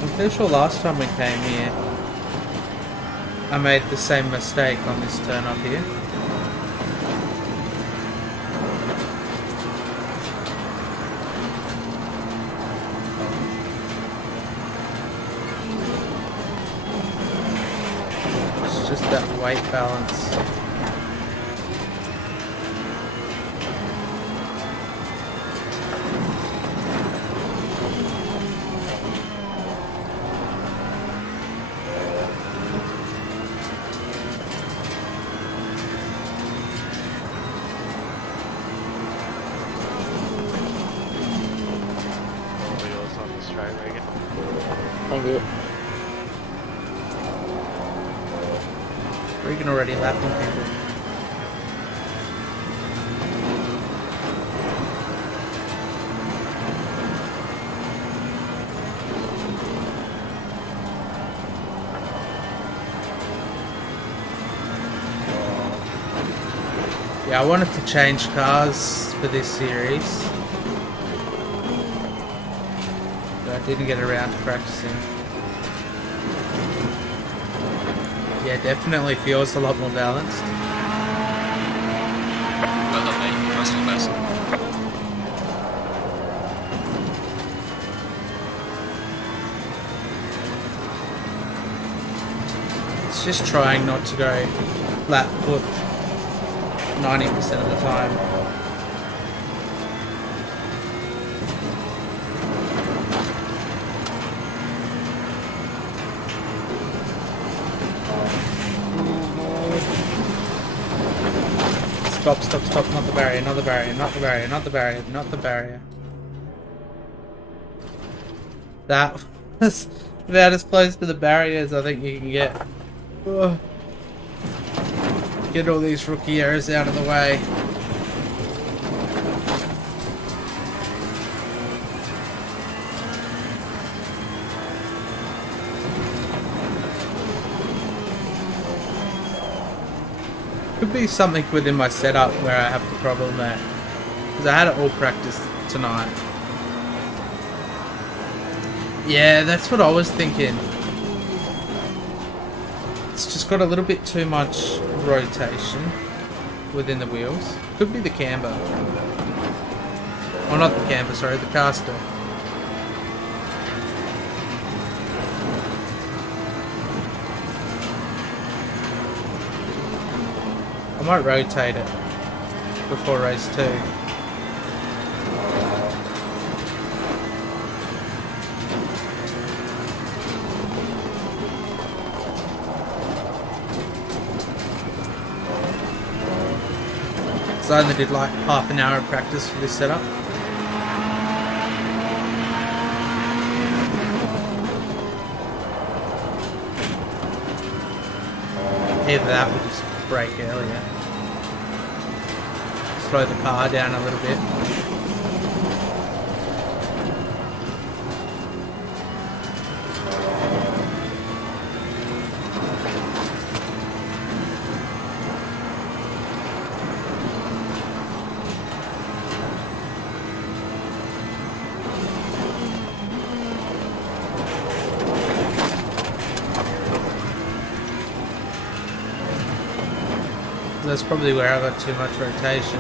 I'm pretty sure last time we came here, I made the same mistake on this turn up here. It's just that weight balance. Thank you. Regan already lapping people. Yeah, I wanted to change cars for this series. But I didn't get around to practicing. Yeah, definitely feels a lot more balanced. Well done, mate. Personal best. It's just trying not to go flat foot 90% of the time. Stop, stop, stop, not the barrier, not the barrier, not the barrier, not the barrier, not the barrier. That was about as close to the barrier as I think you can get. Ugh. Get all these rookie errors out of the way. Could be something within my setup where I have the problem there, because I had it all practiced tonight. Yeah, that's what I was thinking. It's just got a little bit too much rotation within the wheels. Could be the camber. Oh, not the camber, sorry, the caster. I might rotate it before race 2. So I only did like half an hour of practice for this setup. Either that would just brake earlier. Slow the car down a little bit. That's probably where I got too much rotation.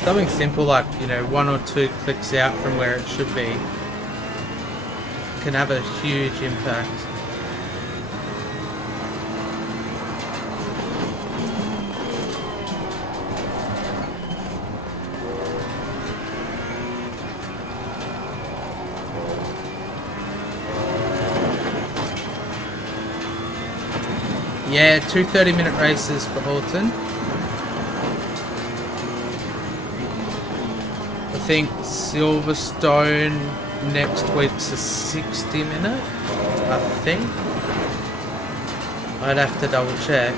Something simple like, you know, 1 or 2 clicks out from where it should be can have a huge impact. Yeah, 2 30-minute races for Oulton. I think Silverstone next week's a 60-minute, I think. I'd have to double check.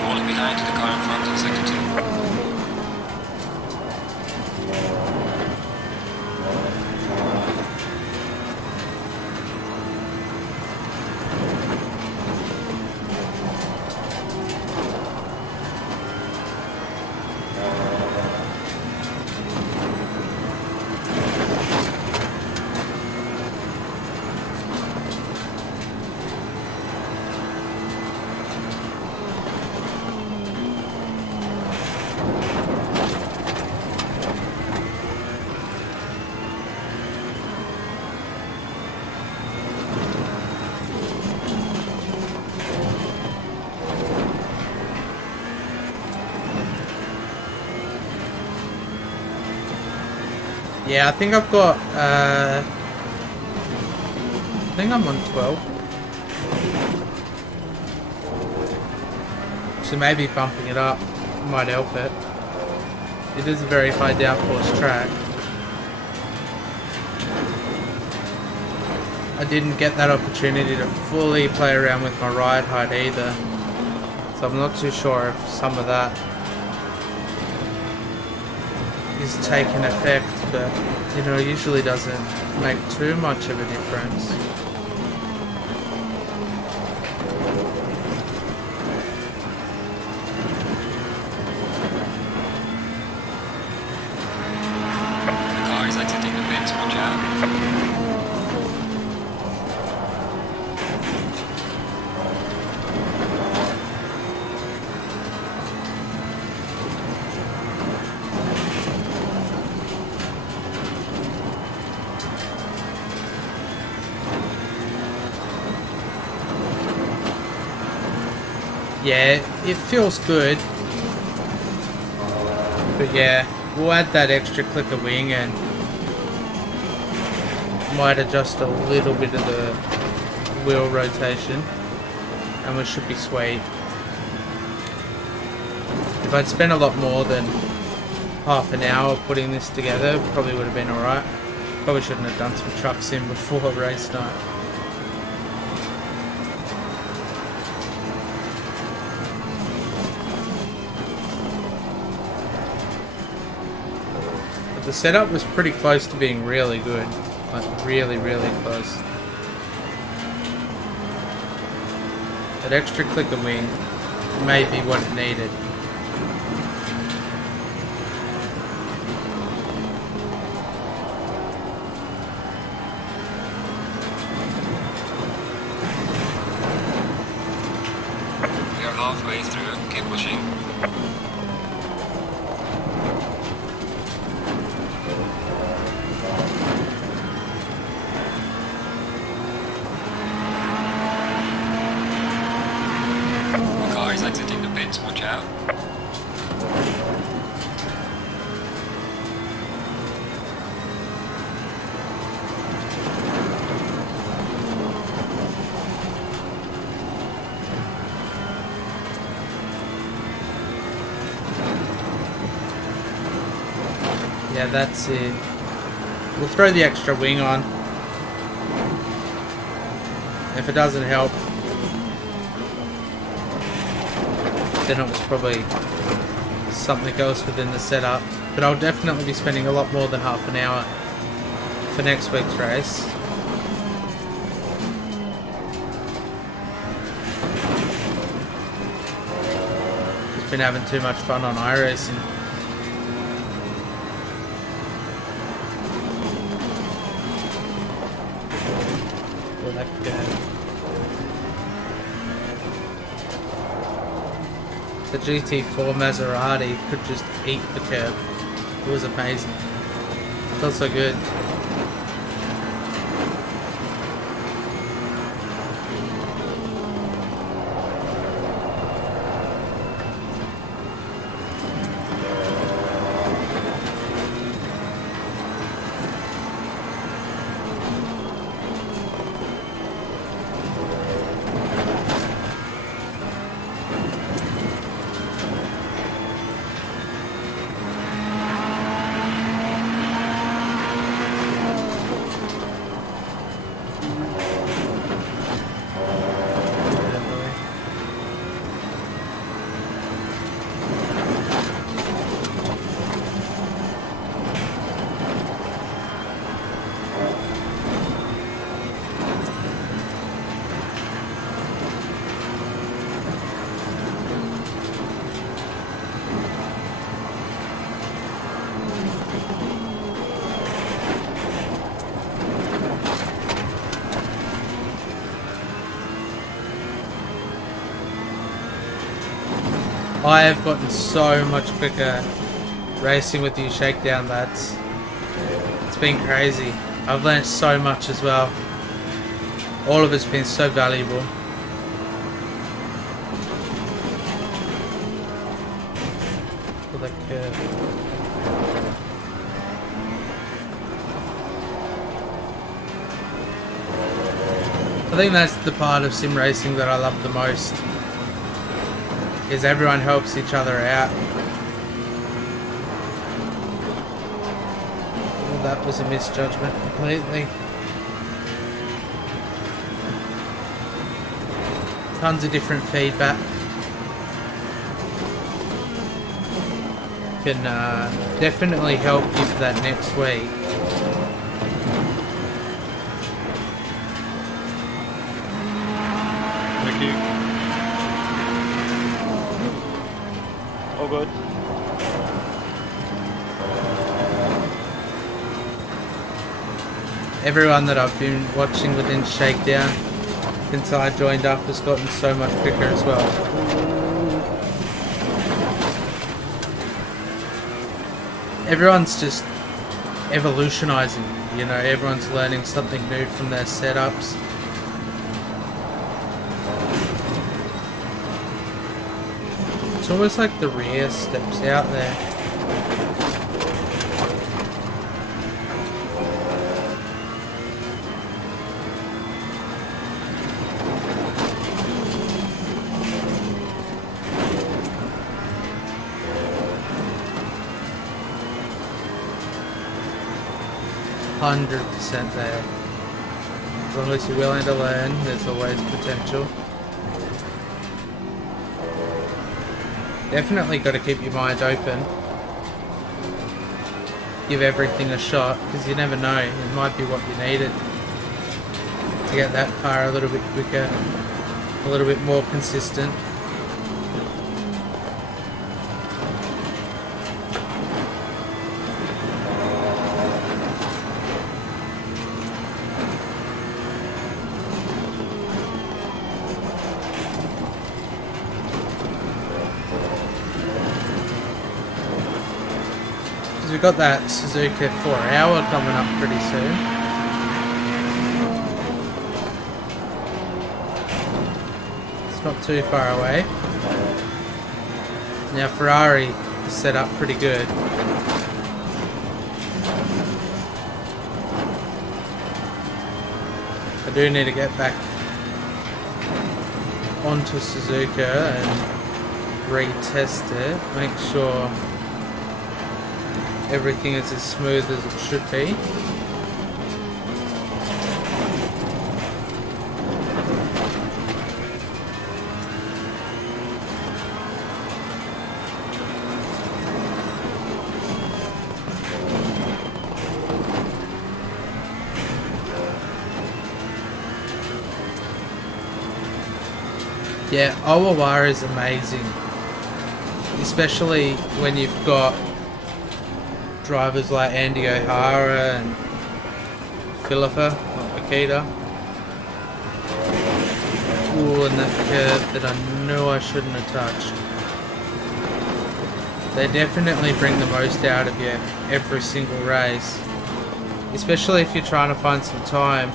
Falling behind to the car in front in sector 2. Yeah, I think I've got, I think I'm on 12. So maybe bumping it up might help it. It is a very high downforce track. I didn't get that opportunity to fully play around with my ride height either. So I'm not too sure if some of that is taking effect, but you know, it usually doesn't make too much of a difference. The car is exiting the pits, watch out. yeah, it feels good. But yeah, we'll add that extra click of wing and might adjust a little bit of the wheel rotation and we should be sweet. If I'd spent a lot more than half an hour putting this together, probably would have been alright. Probably shouldn't have done some truck sim before race night. But the setup was pretty close to being really good. Like really, really close. That extra click of wing may be what it needed. We are halfway through. Keep pushing. The car is exiting the pits. Watch out. Yeah, that's it. We'll throw the extra wing on. If it doesn't help, then it was probably something else within the setup. But I'll definitely be spending a lot more than half an hour for next week's race. Just been having too much fun on iRacing. The GT3 Maserati could just eat the curb. It was amazing. It felt so good. I have gotten so much quicker racing with you, Shakedown, lads. It's been crazy. I've learned so much as well. All of it's been so valuable. For the curve. I think that's the part of sim racing that I love the most. Is everyone helps each other out. Well, that was a misjudgment completely. Tons of different feedback. Can definitely help you for that next week. Thank you. All good. Everyone that I've been watching within Shakedown since I joined up has gotten so much quicker as well. Everyone's just evolutionizing, you know, everyone's learning something new from their setups. It's almost like the rear steps out there. %100% there. As long as you're willing to learn, there's always potential. Definitely got to keep your mind open. Give everything a shot, because you never know, it might be what you needed to get that far a little bit quicker, a little bit more consistent. We've got that Suzuka 4-hour coming up pretty soon. It's not too far away. Now Ferrari is set up pretty good. I do need to get back onto Suzuka and retest it, make sure everything is as smooth as it should be. Yeah, Oulton is amazing, especially when you've got drivers like Andy O'Hara and Philippa, not Makita. Ooh, and that curve that I knew I shouldn't have touched. They definitely bring the most out of you every single race, especially if you're trying to find some time.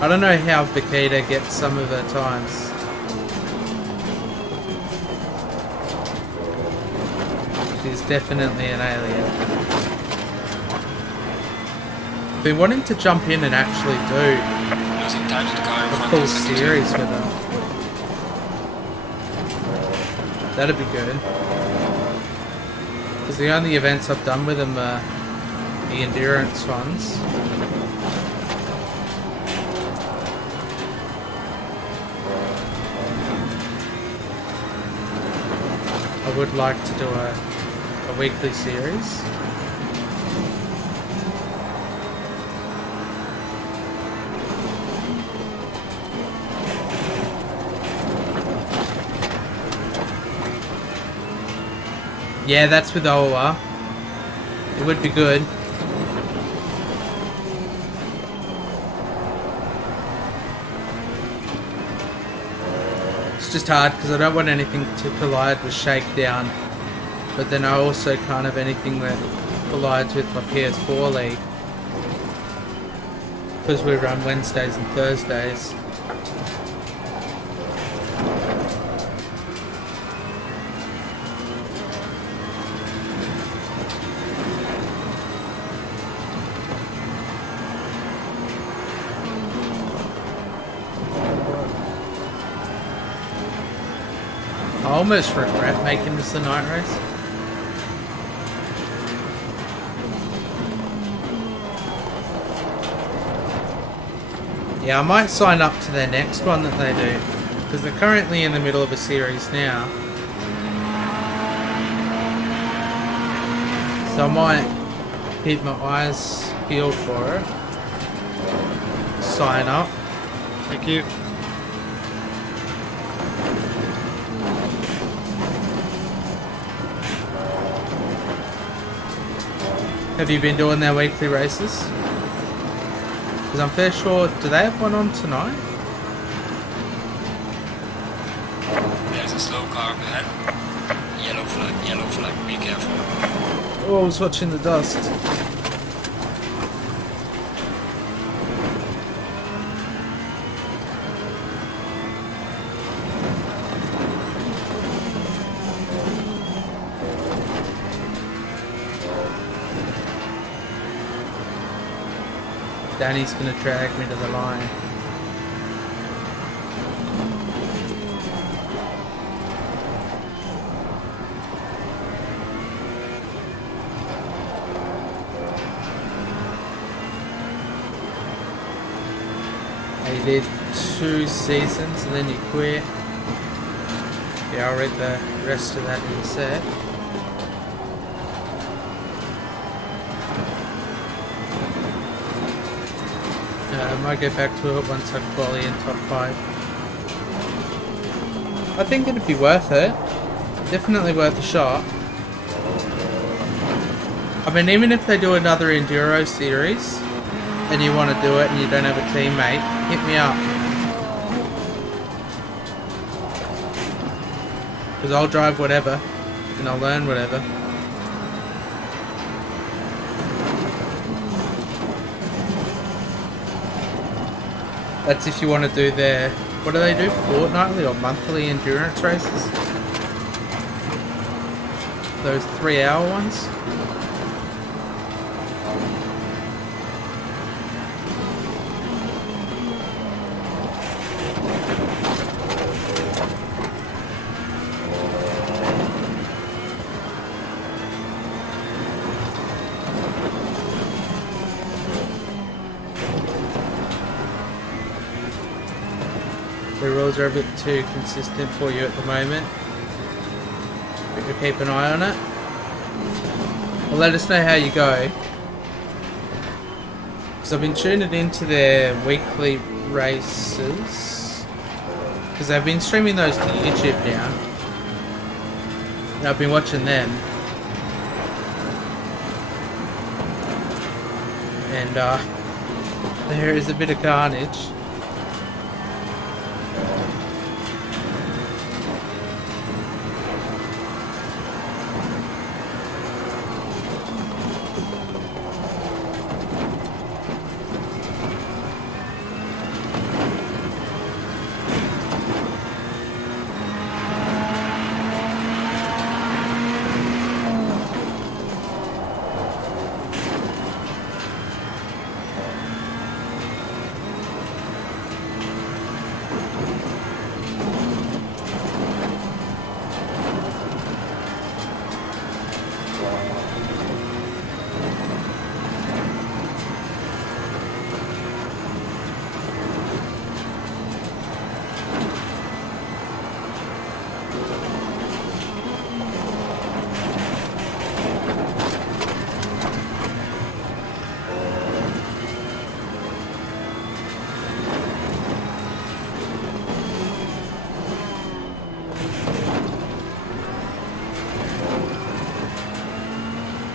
I don't know how Makita gets some of her times. She's definitely an alien. I've been wanting to jump in and actually do Losing time to the car in a front full of second. series with them. That'd be good. Because the only events I've done with them are the endurance ones. I would like to do a weekly series. Yeah, that's with Oulton. It would be good. It's just hard because I don't want anything to collide with Shakedown, but then I also can't have anything that collides with my PS4 league because we run Wednesdays and Thursdays. I almost regret making this a night race. Yeah, I might sign up to their next one that they do, because they're currently in the middle of a series now. So I might keep my eyes peeled for it. Sign up. Thank you. Have you been doing their weekly races? Because I'm fair sure, do they have one on tonight? There's a slow car up ahead. Yellow flag, be careful. Oh, I was watching the dust. Danny's gonna drag me to the line. You did 2 seasons and then you quit. Yeah, I'll read the rest of that in a sec. I might get back to it once I qualify in top 5. I think it'd be worth it. Definitely worth a shot. I mean, even if they do another Enduro series and you want to do it and you don't have a teammate, hit me up. Because I'll drive whatever and I'll learn whatever. That's if you want to do their, what do they do, fortnightly or monthly endurance races? Those 3-hour ones? The rules are a bit too consistent for you at the moment, but you'll keep an eye on it. Well, let us know how you go, because I've been tuning into their weekly races, because they've been streaming those to YouTube now, and I've been watching them, and there is a bit of carnage.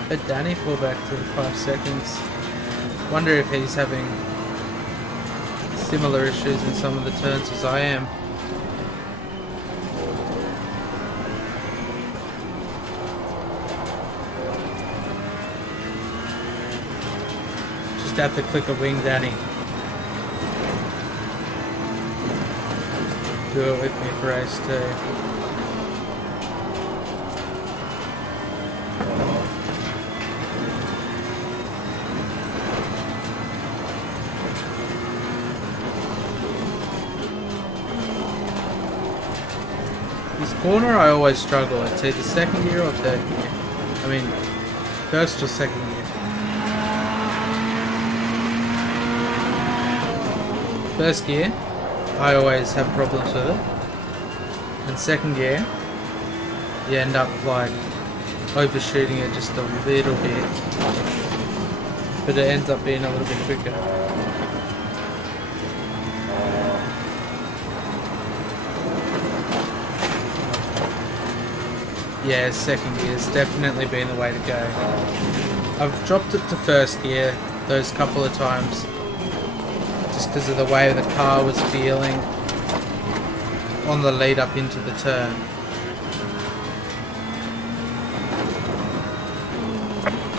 Let Danny fall back to the 5 seconds. Wonder if he's having similar issues in some of the turns as I am. Just have to click a wing, Danny. Do it with me for race 2. Corner I always struggle. It's either second gear or third gear. I mean, first or second gear. First gear, I always have problems with it. And second gear, you end up like overshooting it just a little bit. But it ends up being a little bit quicker. Yeah, second gear's definitely been the way to go. I've dropped it to first gear those couple of times just because of the way the car was feeling on the lead up into the turn.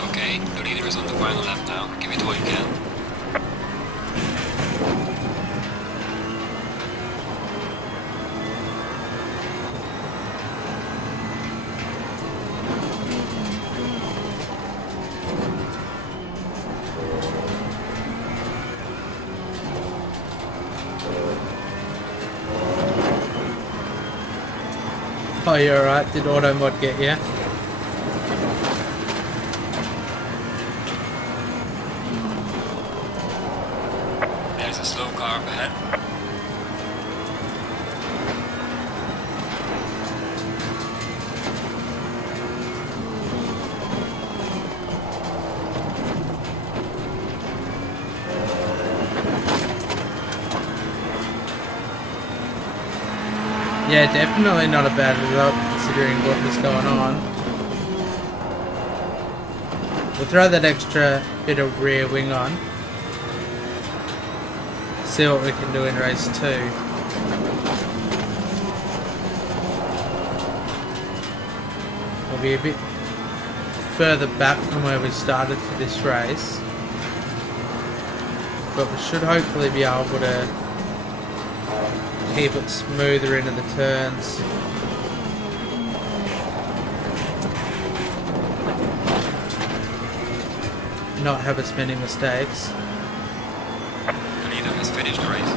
Okay, the leader is on the final lap now. Give it all you can. Oh, you're alright. Did auto mod get you? There's a slow car up ahead. Yeah, definitely not a bad result considering what was going on. We'll throw that extra bit of rear wing on. See what we can do in race 2. We'll be a bit further back from where we started for this race. But we should hopefully be able to keep it smoother into the turns. Not have as many mistakes. Neither has finished the race.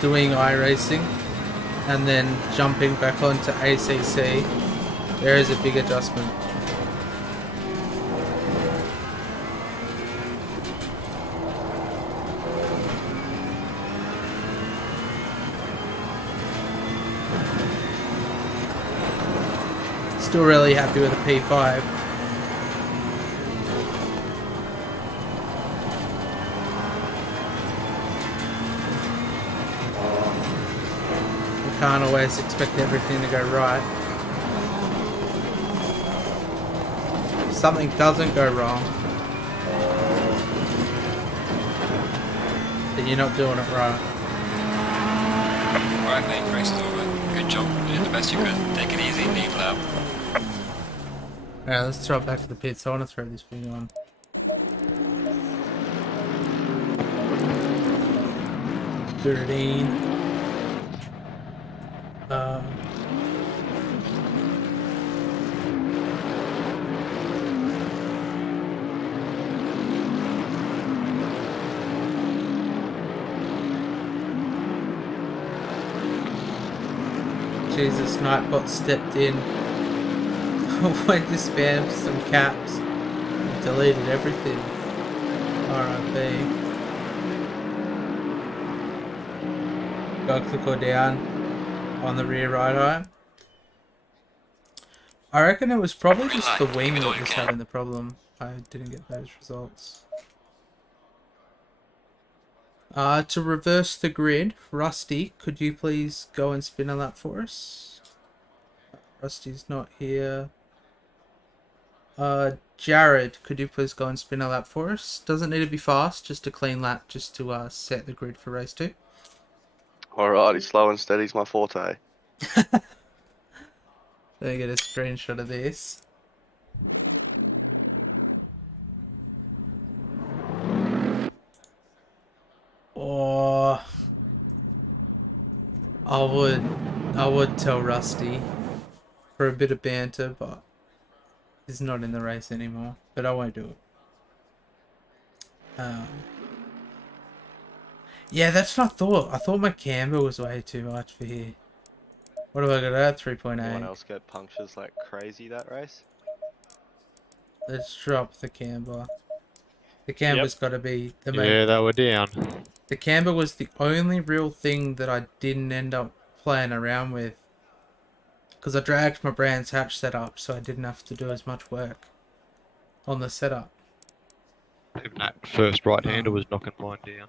Doing iRacing and then jumping back onto ACC, there is a big adjustment. Still really happy with the P5. We can't always expect everything to go right. If something doesn't go wrong, then you're not doing it right. Alright mate, race is over. Good job. You did the best you could. Take it easy, leave lap. Alright, let's throw it back to the pits. I want to throw this thing on. Jesus, Nightbot stepped in. Went to spam some caps. Deleted everything. RIP. Got to go down on the rear right eye. I reckon it was probably just the wing that was having the problem. I didn't get those results. To reverse the grid, Rusty, could you please go and spin a lap for us? Rusty's not here. Jared, could you please go and spin a lap for us? Doesn't need to be fast, just a clean lap, just to set the grid for race 2. Alrighty, slow and steady's my forte. Let me get a screenshot of this. Oh, I would tell Rusty for a bit of banter, but he's not in the race anymore. But I won't do it. Yeah, that's what I thought. I thought my camber was way too much for here. What have I got at? 3.8. Anyone else get punctures like crazy that race? Let's drop the camber. The camber's got to be the main. Yeah, they were down. The camber was the only real thing that I didn't end up playing around with. Because I dragged my Brands Hatch setup, so I didn't have to do as much work on the setup. Even that first right-hander was knocking mine down.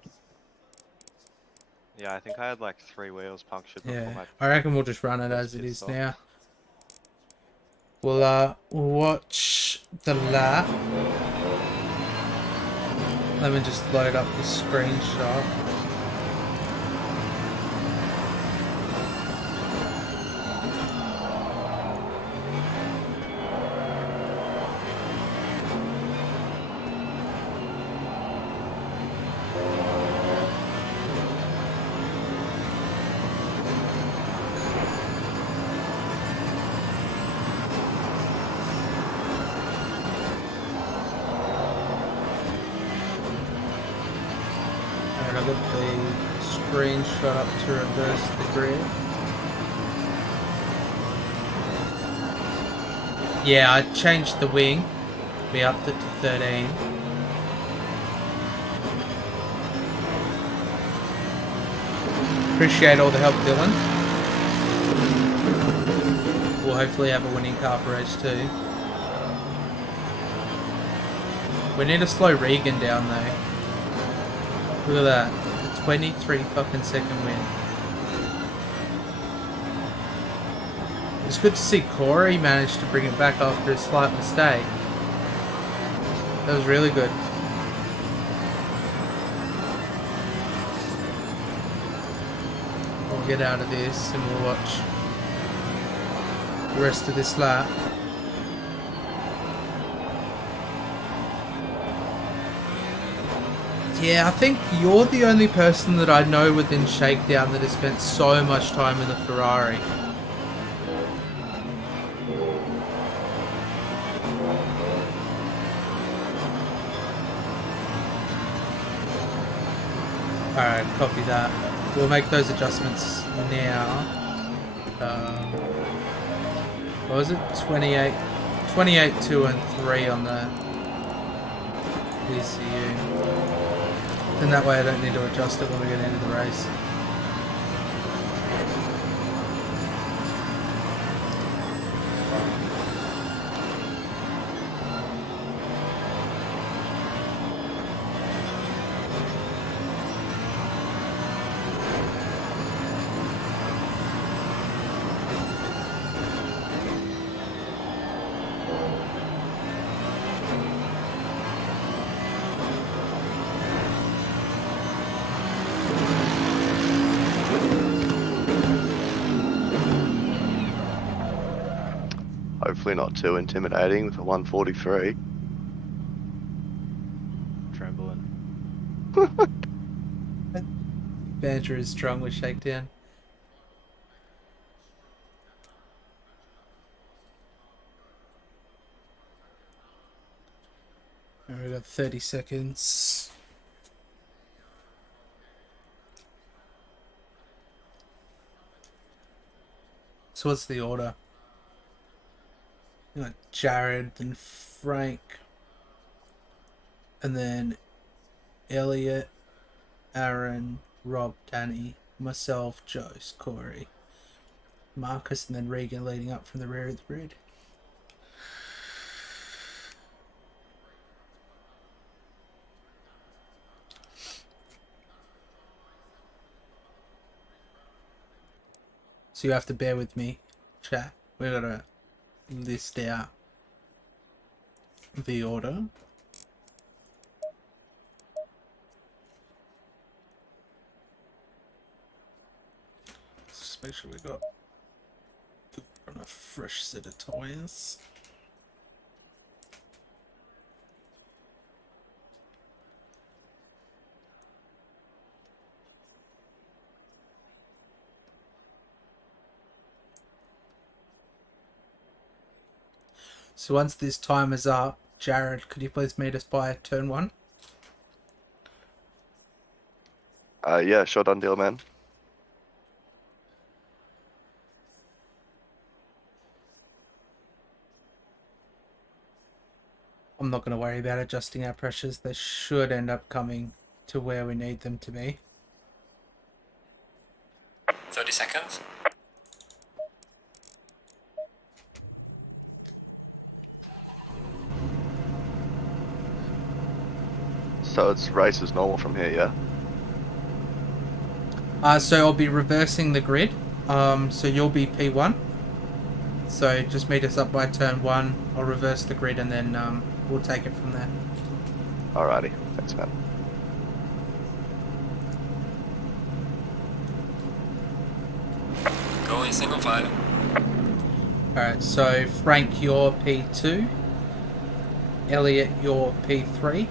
Yeah, I think I had like 3 wheels punctured before Yeah, my... I reckon we'll just run it as it is now. We'll watch the lap. Let me just load up the screenshot. screenshot up to reverse the grid. Yeah, I changed the wing. We upped it to 13. Appreciate all the help, Dylan. We'll hopefully have a winning car for race 2. We need to slow Regan down though. Look at that. A 23 fucking second win. It's good to see Corey manage to bring it back after a slight mistake. That was really good. We'll get out of this and we'll watch the rest of this lap. Yeah, I think you're the only person that I know within Shakedown that has spent so much time in the Ferrari. Alright, copy that. We'll make those adjustments now. What was it? 28, 2 and 3 on the PCU. And that way I don't need to adjust it when we get into the race. Hopefully not too intimidating with a 143. Trembling. Banter is strong with Shakedown. Alright, we got 30 seconds. So what's the order? You got Jared, then Frank, and then Elliot, Aaron, Rob, Danny, myself, Joyce, Corey, Marcus, and then Regan leading up from the rear of the grid. So you have to bear with me, chat. We gotta list out the order. Just make sure we got on a fresh set of tires. So once this time is up, Jared, could you please meet us by turn 1? Yeah, sure, done deal, man. I'm not going to worry about adjusting our pressures. They should end up coming to where we need them to be. 30 seconds. So it's race as normal from here, yeah? So I'll be reversing the grid. So you'll be P1. So just meet us up by turn 1. I'll reverse the grid and then we'll take it from there. Alrighty, thanks, man. Go in single file. Alright, so Frank, you're P2. Elliot, you're P3.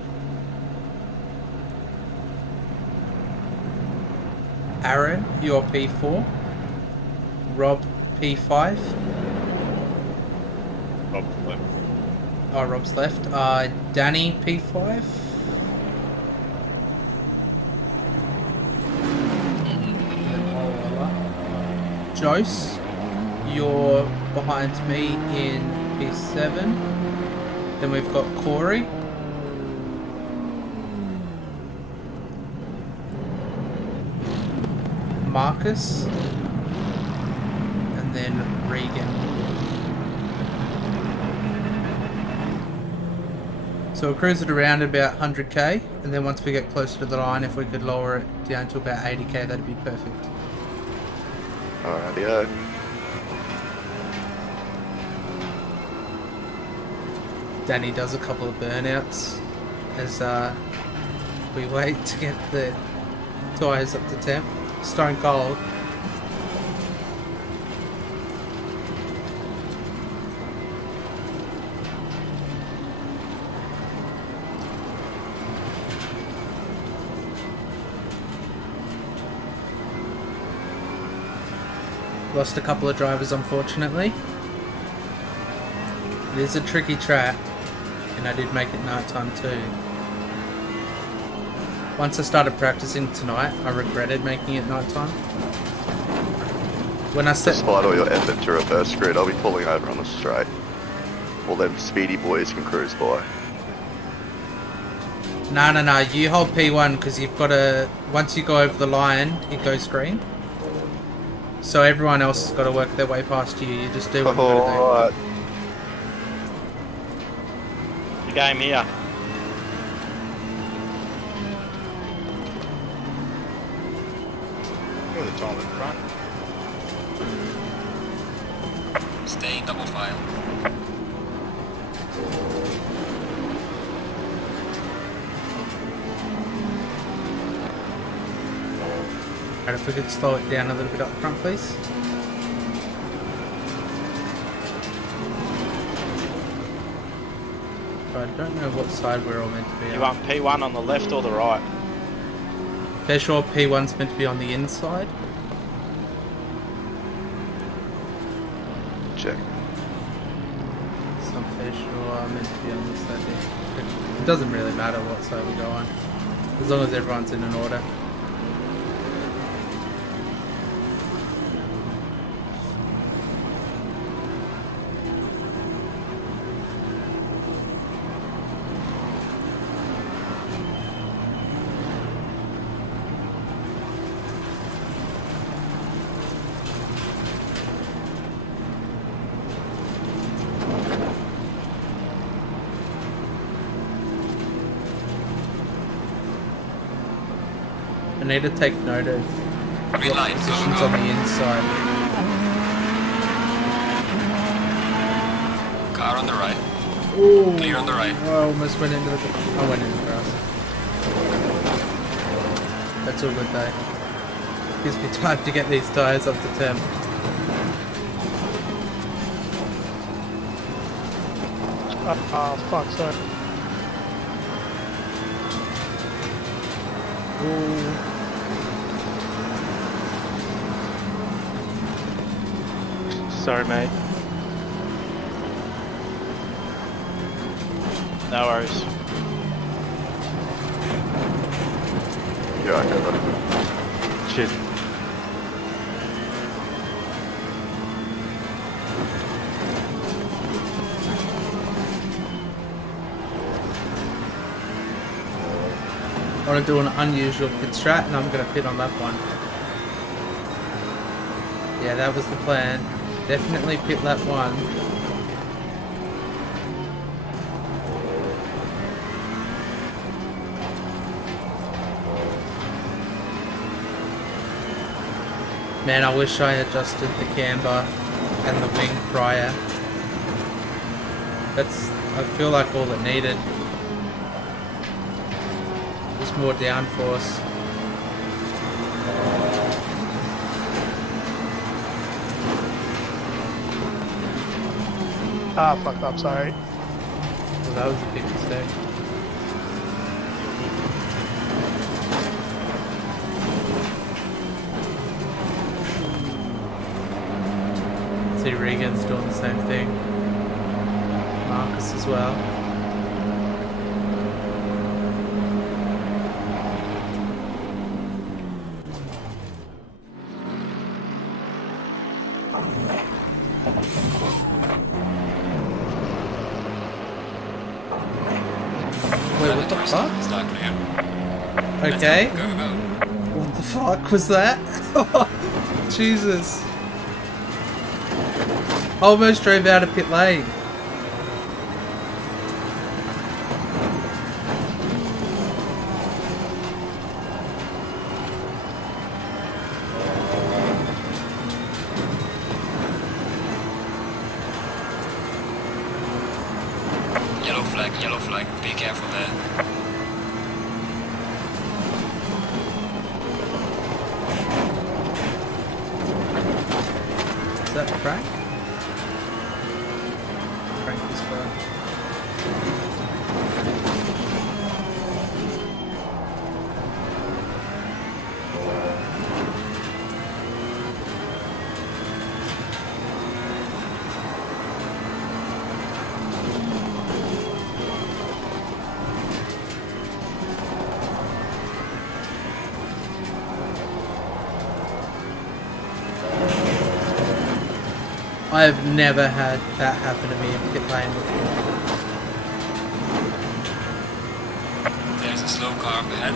Aaron, you're P4. Rob, P5. Rob's left. Oh, Rob's left. Danny, P5. Jose, you're behind me in P7. Then we've got Corey. Marcus. And then Regan. So we'll cruise it around about 100k, and then once we get closer to the line, if we could lower it down to about 80k, that'd be perfect. Alrighty-o. Danny does a couple of burnouts as we wait to get the tyres up to temp. Stone cold. Lost a couple of drivers, unfortunately. It is a tricky track, and I did make it nighttime too. Once I started practicing tonight, I regretted making it nighttime. When I set... Despite all your effort to reverse grid, I'll be pulling over on the straight. All them speedy boys can cruise by. No, you hold P1 because you've got to... Once you go over the line, it goes green. So everyone else has got to work their way past you. You just do what you got to do. The game here. You're the time at front. Stay double file. Alright, if we could slow it down a little bit up front, please. I don't know what side we're all meant to be on. You want P1 on the left or the right? Fair sure P1's meant to be on the inside. Check. So I'm fair sure I'm meant to be on this side here. It doesn't really matter what side we go on, as long as everyone's in an order. I need to take note of Green what light, positions go. on the inside. Car on the right. Ooh, Clear on the right. I almost went into the... I went into the grass. That's all good though. Gives me time to get these tyres up to temp. Oh, fuck, sorry. Ooh. Sorry, mate. No worries. You're okay, buddy. Cheers. I want to do an unusual pit strat, and I'm going to pit on lap 1. Yeah, that was the plan. Definitely pit lap 1. Man, I wish I adjusted the camber and the wing prior. That's, I feel like all it needed. Just more downforce. Ah, fucked up, sorry. Well, that was a big mistake. See, Regan's doing the same thing. Marcus as well. Wait, what the fuck? Start clear. Okay. Go, go. What the fuck was that? Jesus. Almost drove out of pit lane. Yellow flag. Be careful there. Is that Frank? Frank is fine. I have never had that happen to me in pit lane before. There's a slow car up ahead.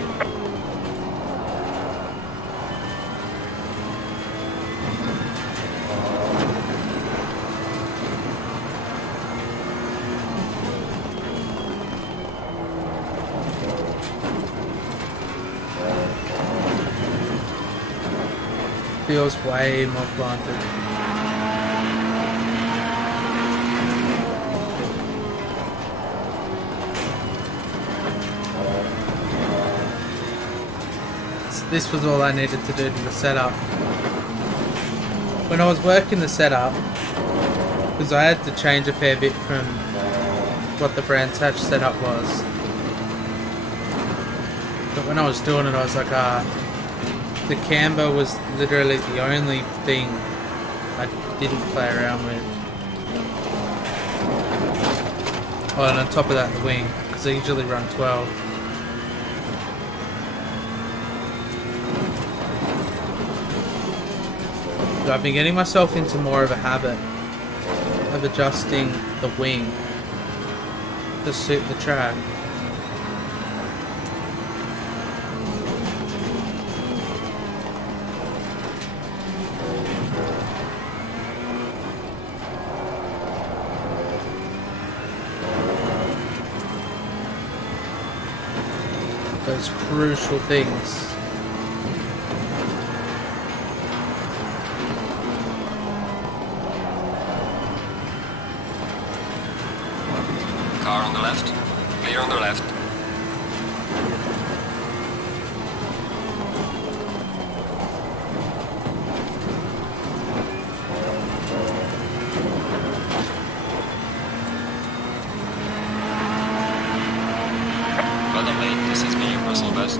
Feels way more planted. This was all I needed to do to the setup. When I was working the setup, because I had to change a fair bit from what the Brands Hatch setup was. But when I was doing it, I was like, the camber was literally the only thing I didn't play around with. Oh, and on top of that, the wing, because I usually run 12. So I've been getting myself into more of a habit of adjusting the wing to suit the track. Those crucial things. Car on the left. Clear on the left. Well done, mate. This has been your personal best.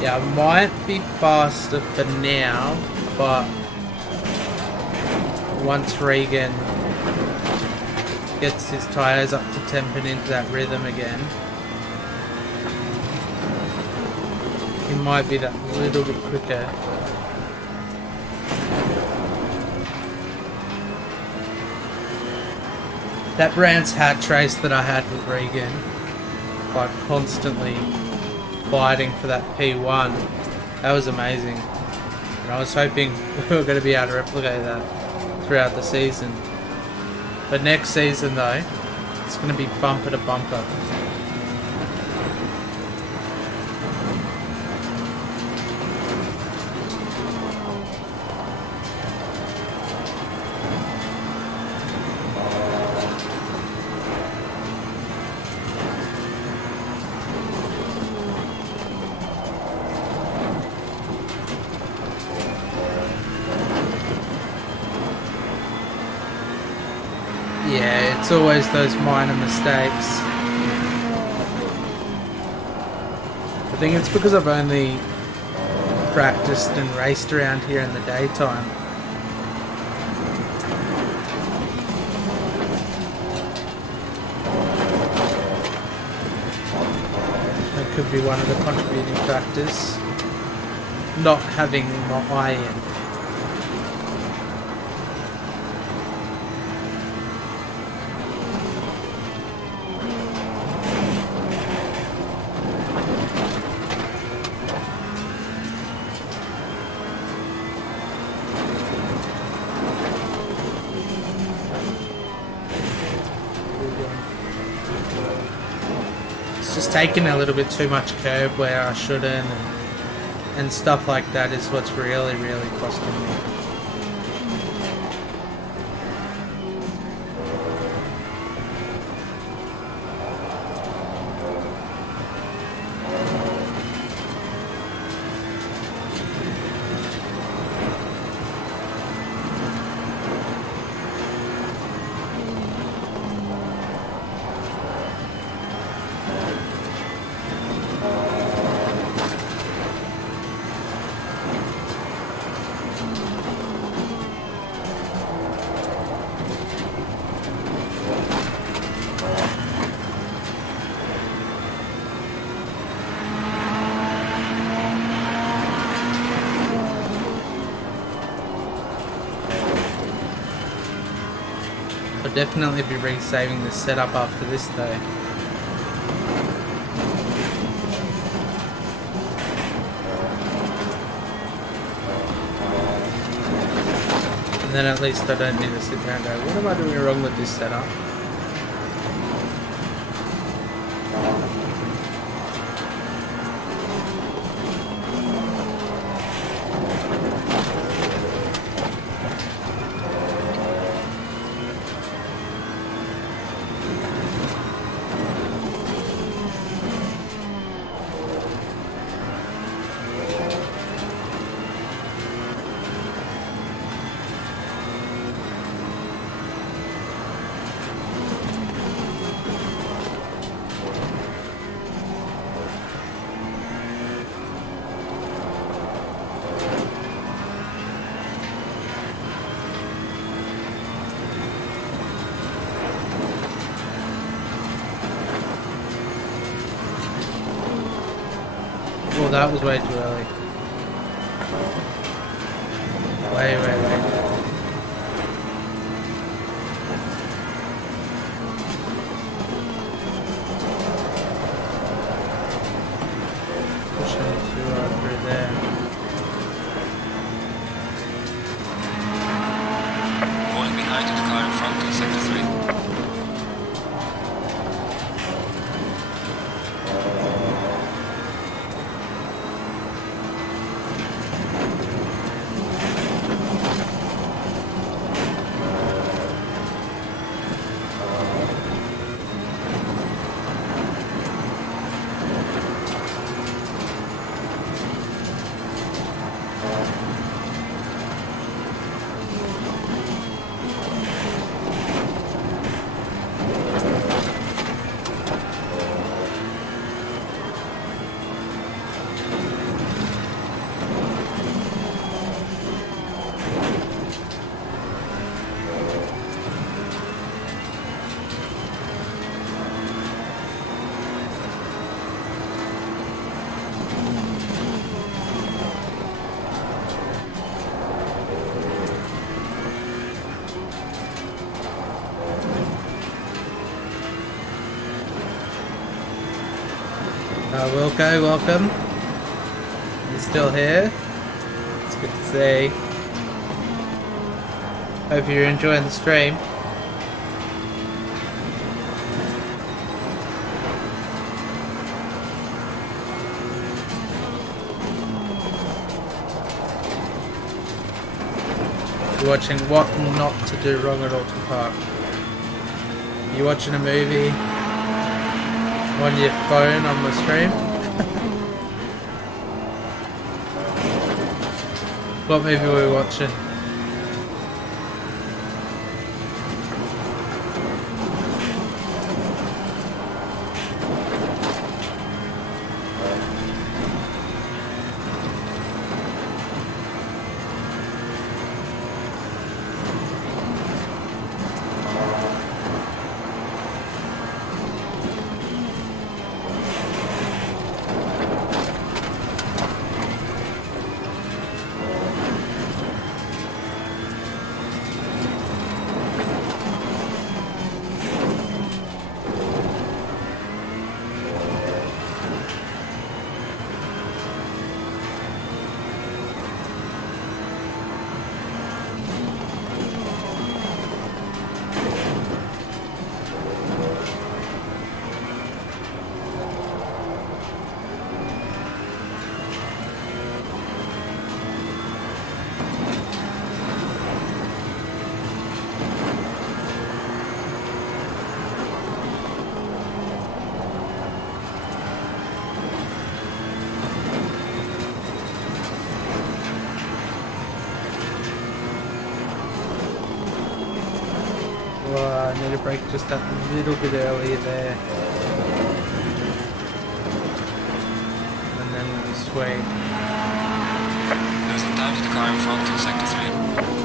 Yeah, I might be faster for now, but once Regan gets his tyres up to temping into that rhythm again, he might be that little bit quicker. That Brands Hatch race that I had with Regan, like constantly fighting for that P1, that was amazing. And I was hoping we were going to be able to replicate that throughout the season. But next season though, it's going to be bumper to bumper. Yeah, it's always those minor mistakes. I think it's because I've only practiced and raced around here in the daytime. That could be one of the contributing factors. Not having my eye in. Just taking a little bit too much curb where I shouldn't, and stuff like that is what's really costing me. I'll definitely be resaving this setup after this though. And then at least I don't need to sit there and go, what am I doing wrong with this setup? Oh, that was way too early. Way. Pushing it through there. Falling behind in the car in front of sector 3. Wilco, welcome. You're still here. It's good to see. Hope you're enjoying the stream. You're watching What Not to Do Wrong at Oulton Park. You watching a movie on your phone on the stream? What movie were we watching? need to brake just that little bit earlier there. And then we'll be sweet. There's a time to the car in front in sector 3.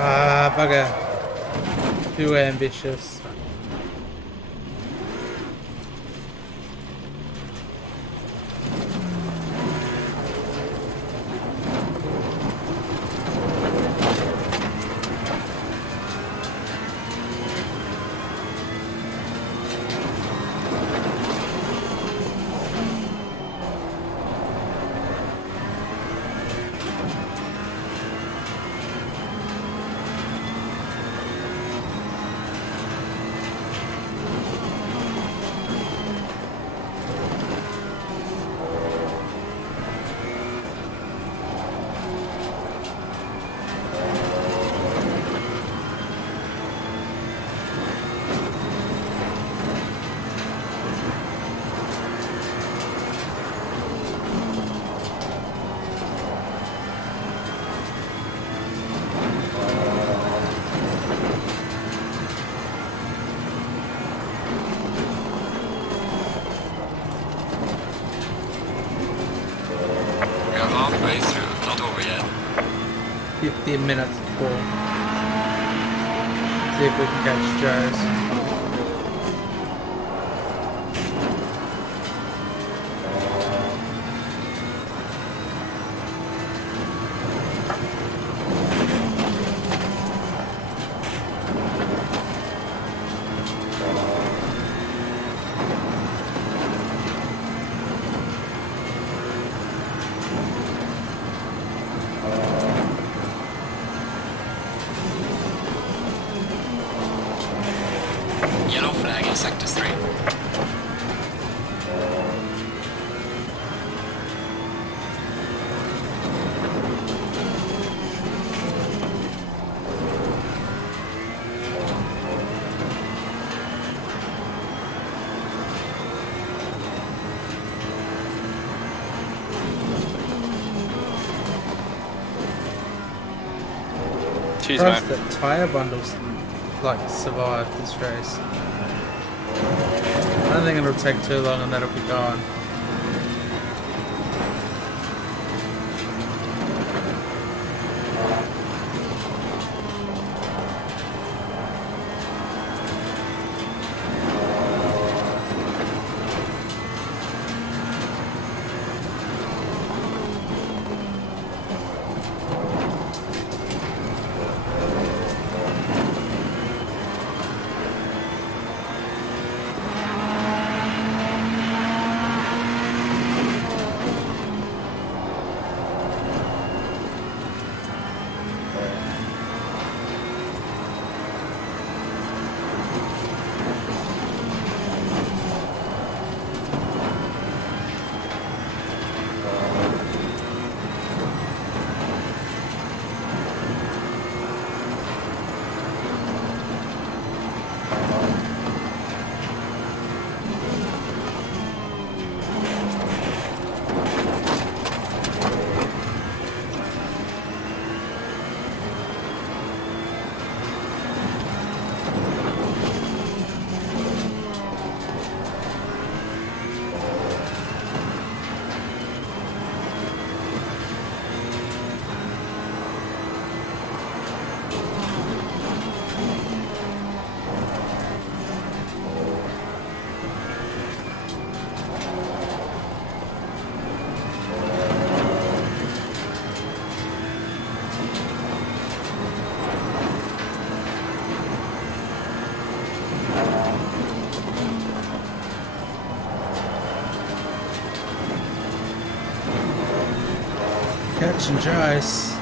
Ah, bugger. Too ambitious. We are halfway through, not over yet. 15 minutes to go. See if we can catch Joe's. Yellow flag in sector 3. Cheers, Surprised mate. that tyre bundles like survived this race. I don't think it'll take too long and that'll be gone. Catching Joyce.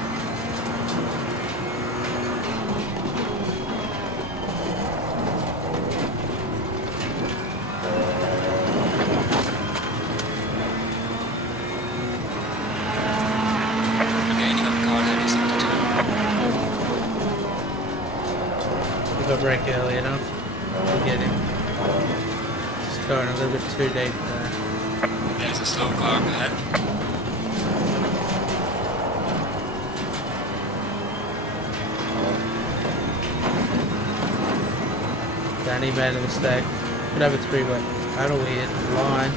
if I brake early enough to get him. Just going a little bit too deep there. There's a slow car up ahead. Danny made a mistake. Could have a three-way battle here at the line.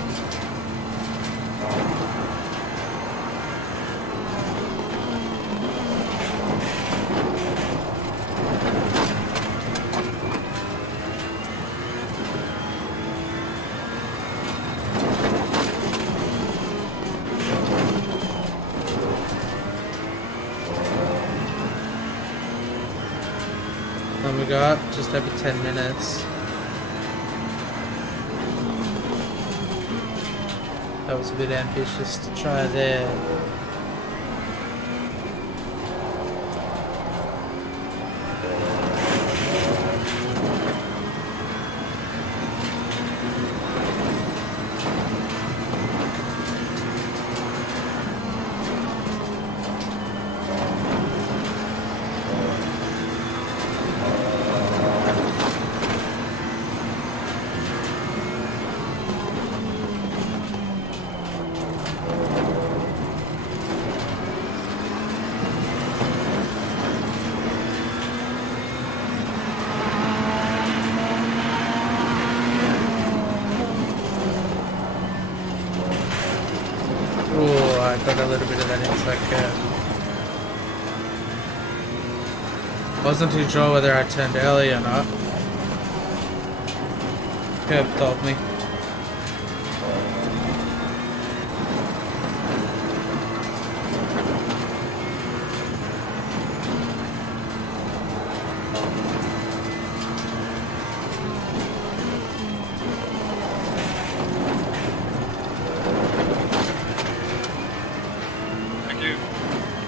Then we got just over 10 minutes. That was a bit ambitious to try there. Oh, I got a little bit of that inside curve. Wasn't too sure whether I turned early or not. Curve told me.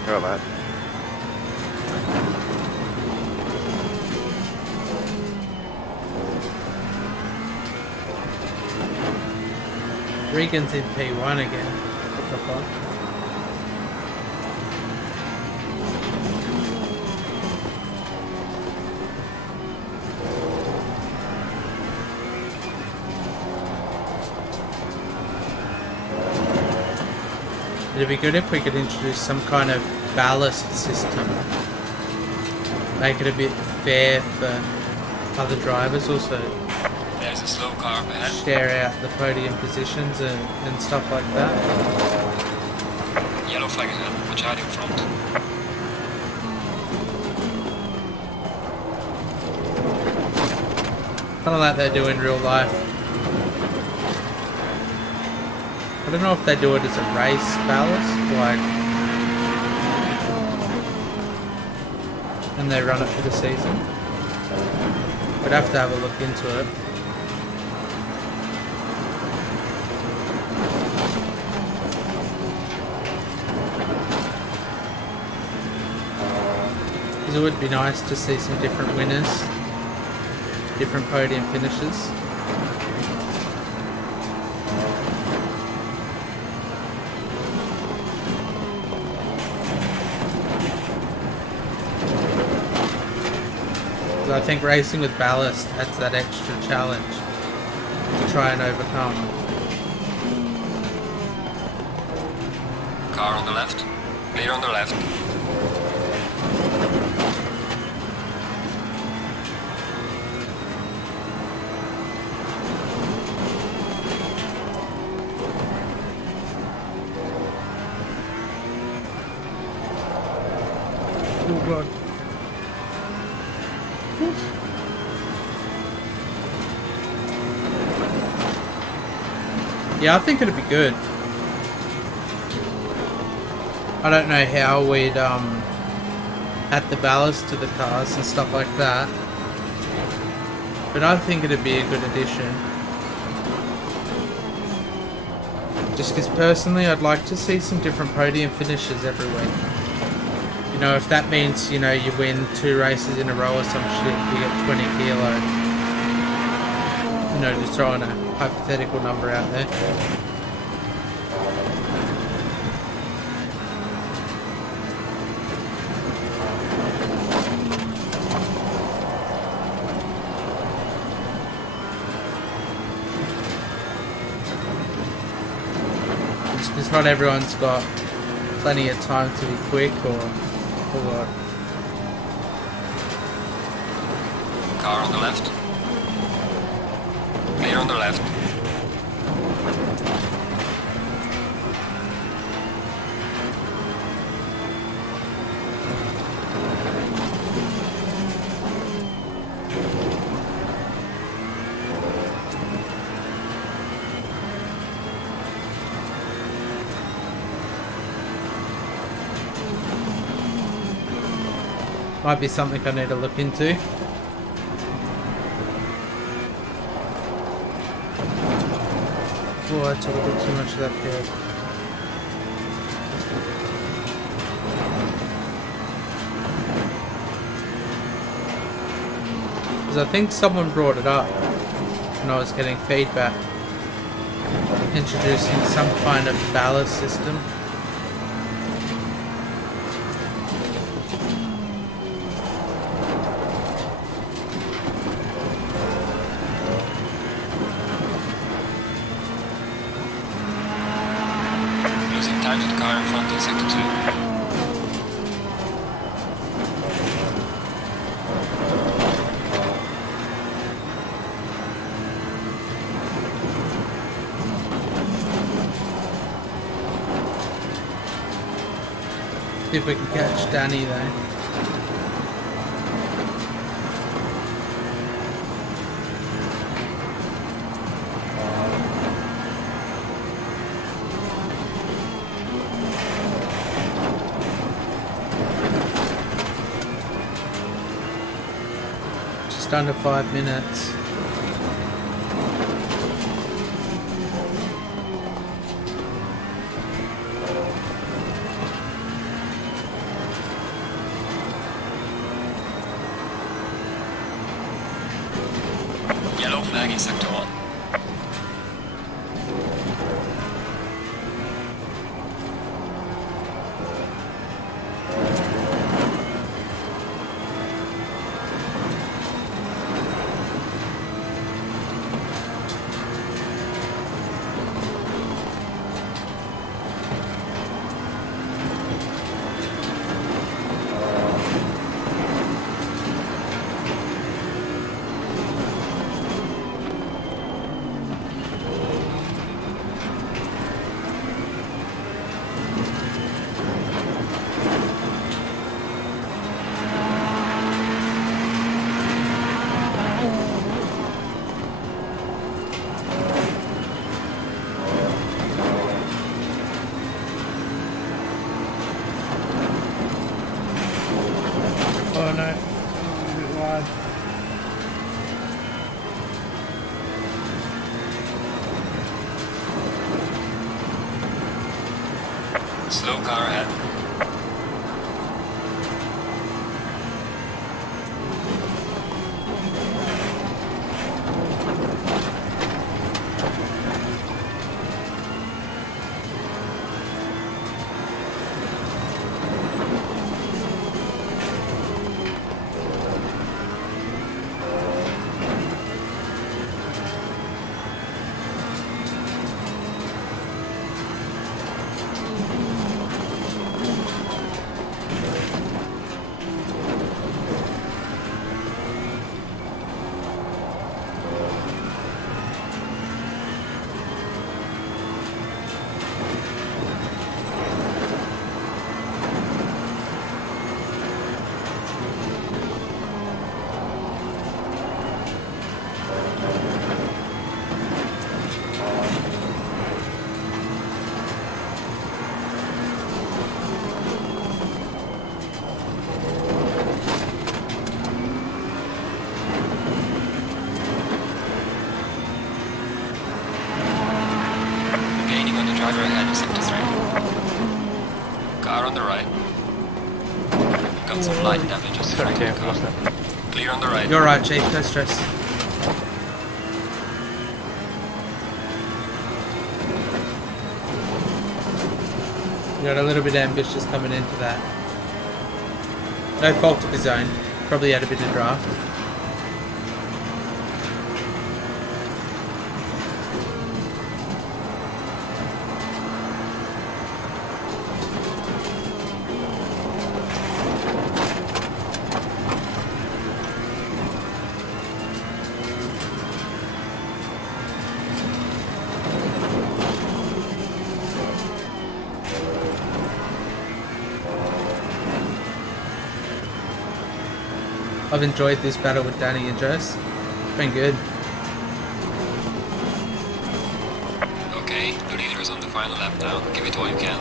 You're all right. Regan's in P1 again. What the fuck? It'd be good if we could introduce some kind of ballast system. Make it a bit fair for other drivers also. There's a slow car up ahead. Share out the podium positions and stuff like that. Yellow flag ahead. Watch out in front. Kind of like they do in real life. I don't know if they do it as a race ballast, like, and they run it for the season. We'd have to have a look into it. Because it would be nice to see some different winners, different podium finishes. I think racing with ballast adds that extra challenge to try and overcome. Car on the left. Clear on the left. Oh god. Yeah, I think it'd be good. I don't know how we'd add the ballast to the cars and stuff like that, but I think it'd be a good addition. Just because personally I'd like to see some different podium finishes every week. You know, if that means, you know, you win 2 races in a row or some shit, you get 20 kilo. You know, just throwing a hypothetical number out there. guess not everyone's got plenty of time to be quick or what. Car on the left. Clear on the left. Might be something I need to look into. Oh, I took a bit too much of that curve. Because I think someone brought it up and I was getting feedback introducing some kind of ballast system. Time to the car in front in sector 2. See if we can catch Danny there. Just under 5 minutes. Yellow flag in sector 1. Oh no, a bit wide. Slow car ahead. Driver ahead in sector 3. Car on the right. We've got some light damage on the front of the car. Clear on the right. You're right, Chief, no stress. You got a little bit ambitious coming into that. No fault of his own. Probably had a bit of draft. I've enjoyed this battle with Danny and Jess. It's been good. Okay, the leader is on the final lap now. Give it all you can.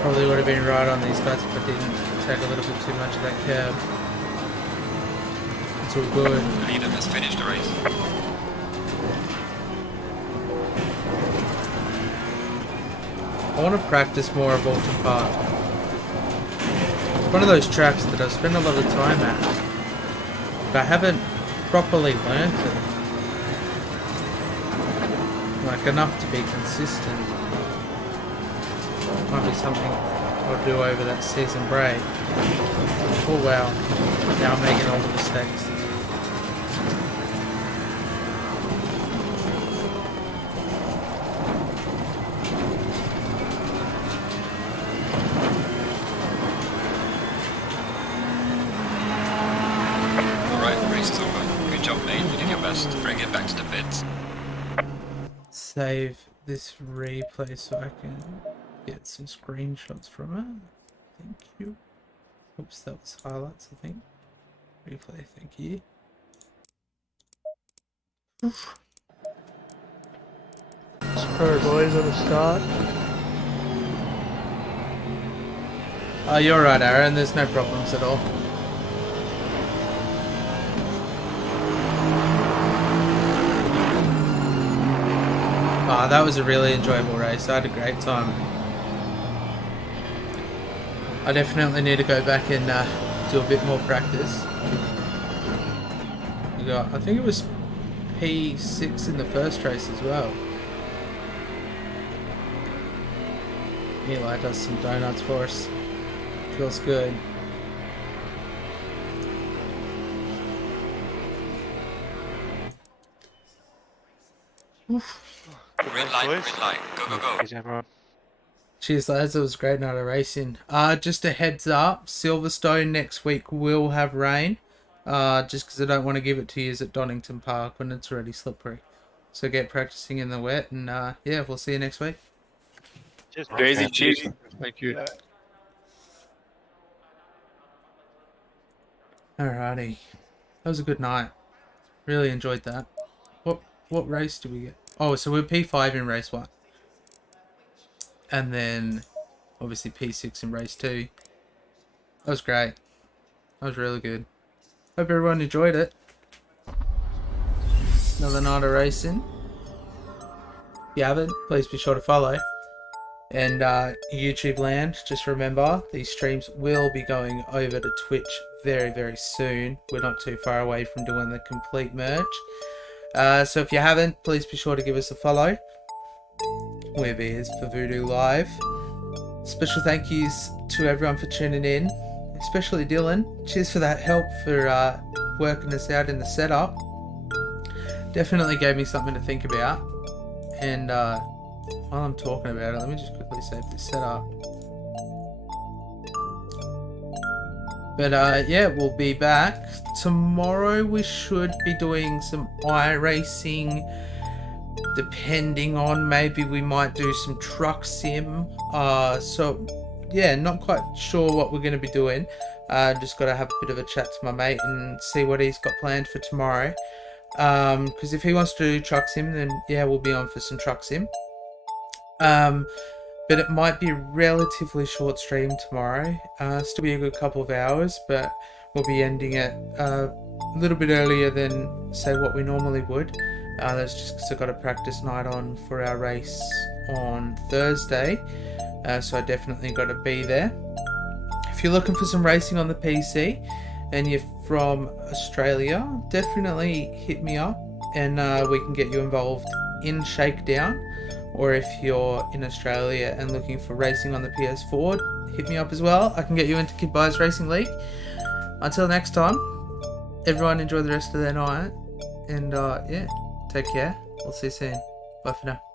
Probably would have been right on these guys if I didn't take a little bit too much of that curb. It's all good. The leader has finished the race. I want to practice more of Oulton Park. It's one of those tracks that I've spent a lot of time at, but I haven't properly learned it. Like enough to be consistent. Might be something I'll do over that season break. Oh wow, now I'm making all the mistakes. Alright, the race is over. Good job, mate. You did your best. Bring it back to the pits. Save this replay so I can get some screenshots from it. Thank you. Oops, that was highlights, I think. Replay, thank you. Sorry, boys, at the start. You're right, Aaron. There's no problems at all. That was a really enjoyable race. I had a great time. I definitely need to go back and do a bit more practice. We got, I think it was P6 in the first race as well. Eli does some donuts for us. Feels good. Oof. Green light, green light. Go, go, go. Thanks, everyone. Cheers lads, it was a great night of racing. Just a heads up, Silverstone next week will have rain. Just because I don't want to give it to you at Donington Park when it's already slippery. So get practicing in the wet and yeah, we'll see you next week. Just Crazy, cheers. Thank you. Alrighty. That was a good night. Really enjoyed that. What race did we get? Oh, so we're P5 in race 1. And then obviously P6 in race 2. That was great. That was really good. Hope everyone enjoyed it. Another night of racing. If you haven't, please be sure to follow. And YouTube land, just remember, these streams will be going over to Twitch very, very soon. We're not too far away from doing the complete merge. So if you haven't, please be sure to give us a follow. We're Beers for Voodoo Live. Special thank yous to everyone for tuning in, especially Dylan. Cheers for that help for working us out in the setup. Definitely gave me something to think about. And while I'm talking about it, let me just quickly save this setup. But yeah, we'll be back. Tomorrow we should be doing some iRacing depending on, maybe we might do some truck sim. So yeah, not quite sure what we're going to be doing. Just got to have a bit of a chat to my mate and see what he's got planned for tomorrow. Because if he wants to do truck sim, then yeah, we'll be on for some truck sim. But it might be a relatively short stream tomorrow. Still be a good couple of hours, but we'll be ending it a little bit earlier than, say, what we normally would. That's just because I've got a practice night on for our race on Thursday. So I definitely got to be there. If you're looking for some racing on the PC and you're from Australia, definitely hit me up and we can get you involved in Shakedown. Or if you're in Australia and looking for racing on the PS4, hit me up as well. I can get you into Kid Buyers Racing League. Until next time, everyone enjoy the rest of their night. And yeah, take care. We'll see you soon. Bye for now.